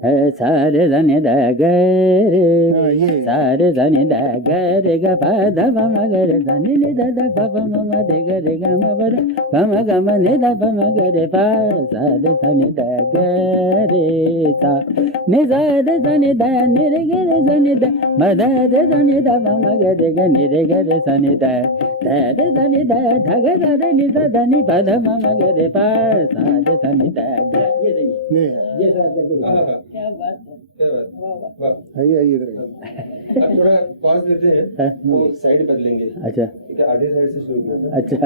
है सारे धने द गे, सारे धने द गे ग प ध प म ग रे ध नि द द प प म म ध ग रे ग म प र प म ग म नि द प म ग रे प सारे धने द गे रे सा नि सा रे धने द नि रे ग रे सा नि द म द रे धने द प म ग रे ग नि रे ग रे सा नि द रे धने द ध ग ध रे नि द ध नि प ध म म ग रे प सारे धने द ग। ये सब करके क्या बात है, क्या बात, वाह वाह। आइए इधर। अब थोड़ा पॉज लेते हैं, वो साइड बदलेंगे। अच्छा, ठीक है, आधे साइड से शुरू करते हैं। अच्छा।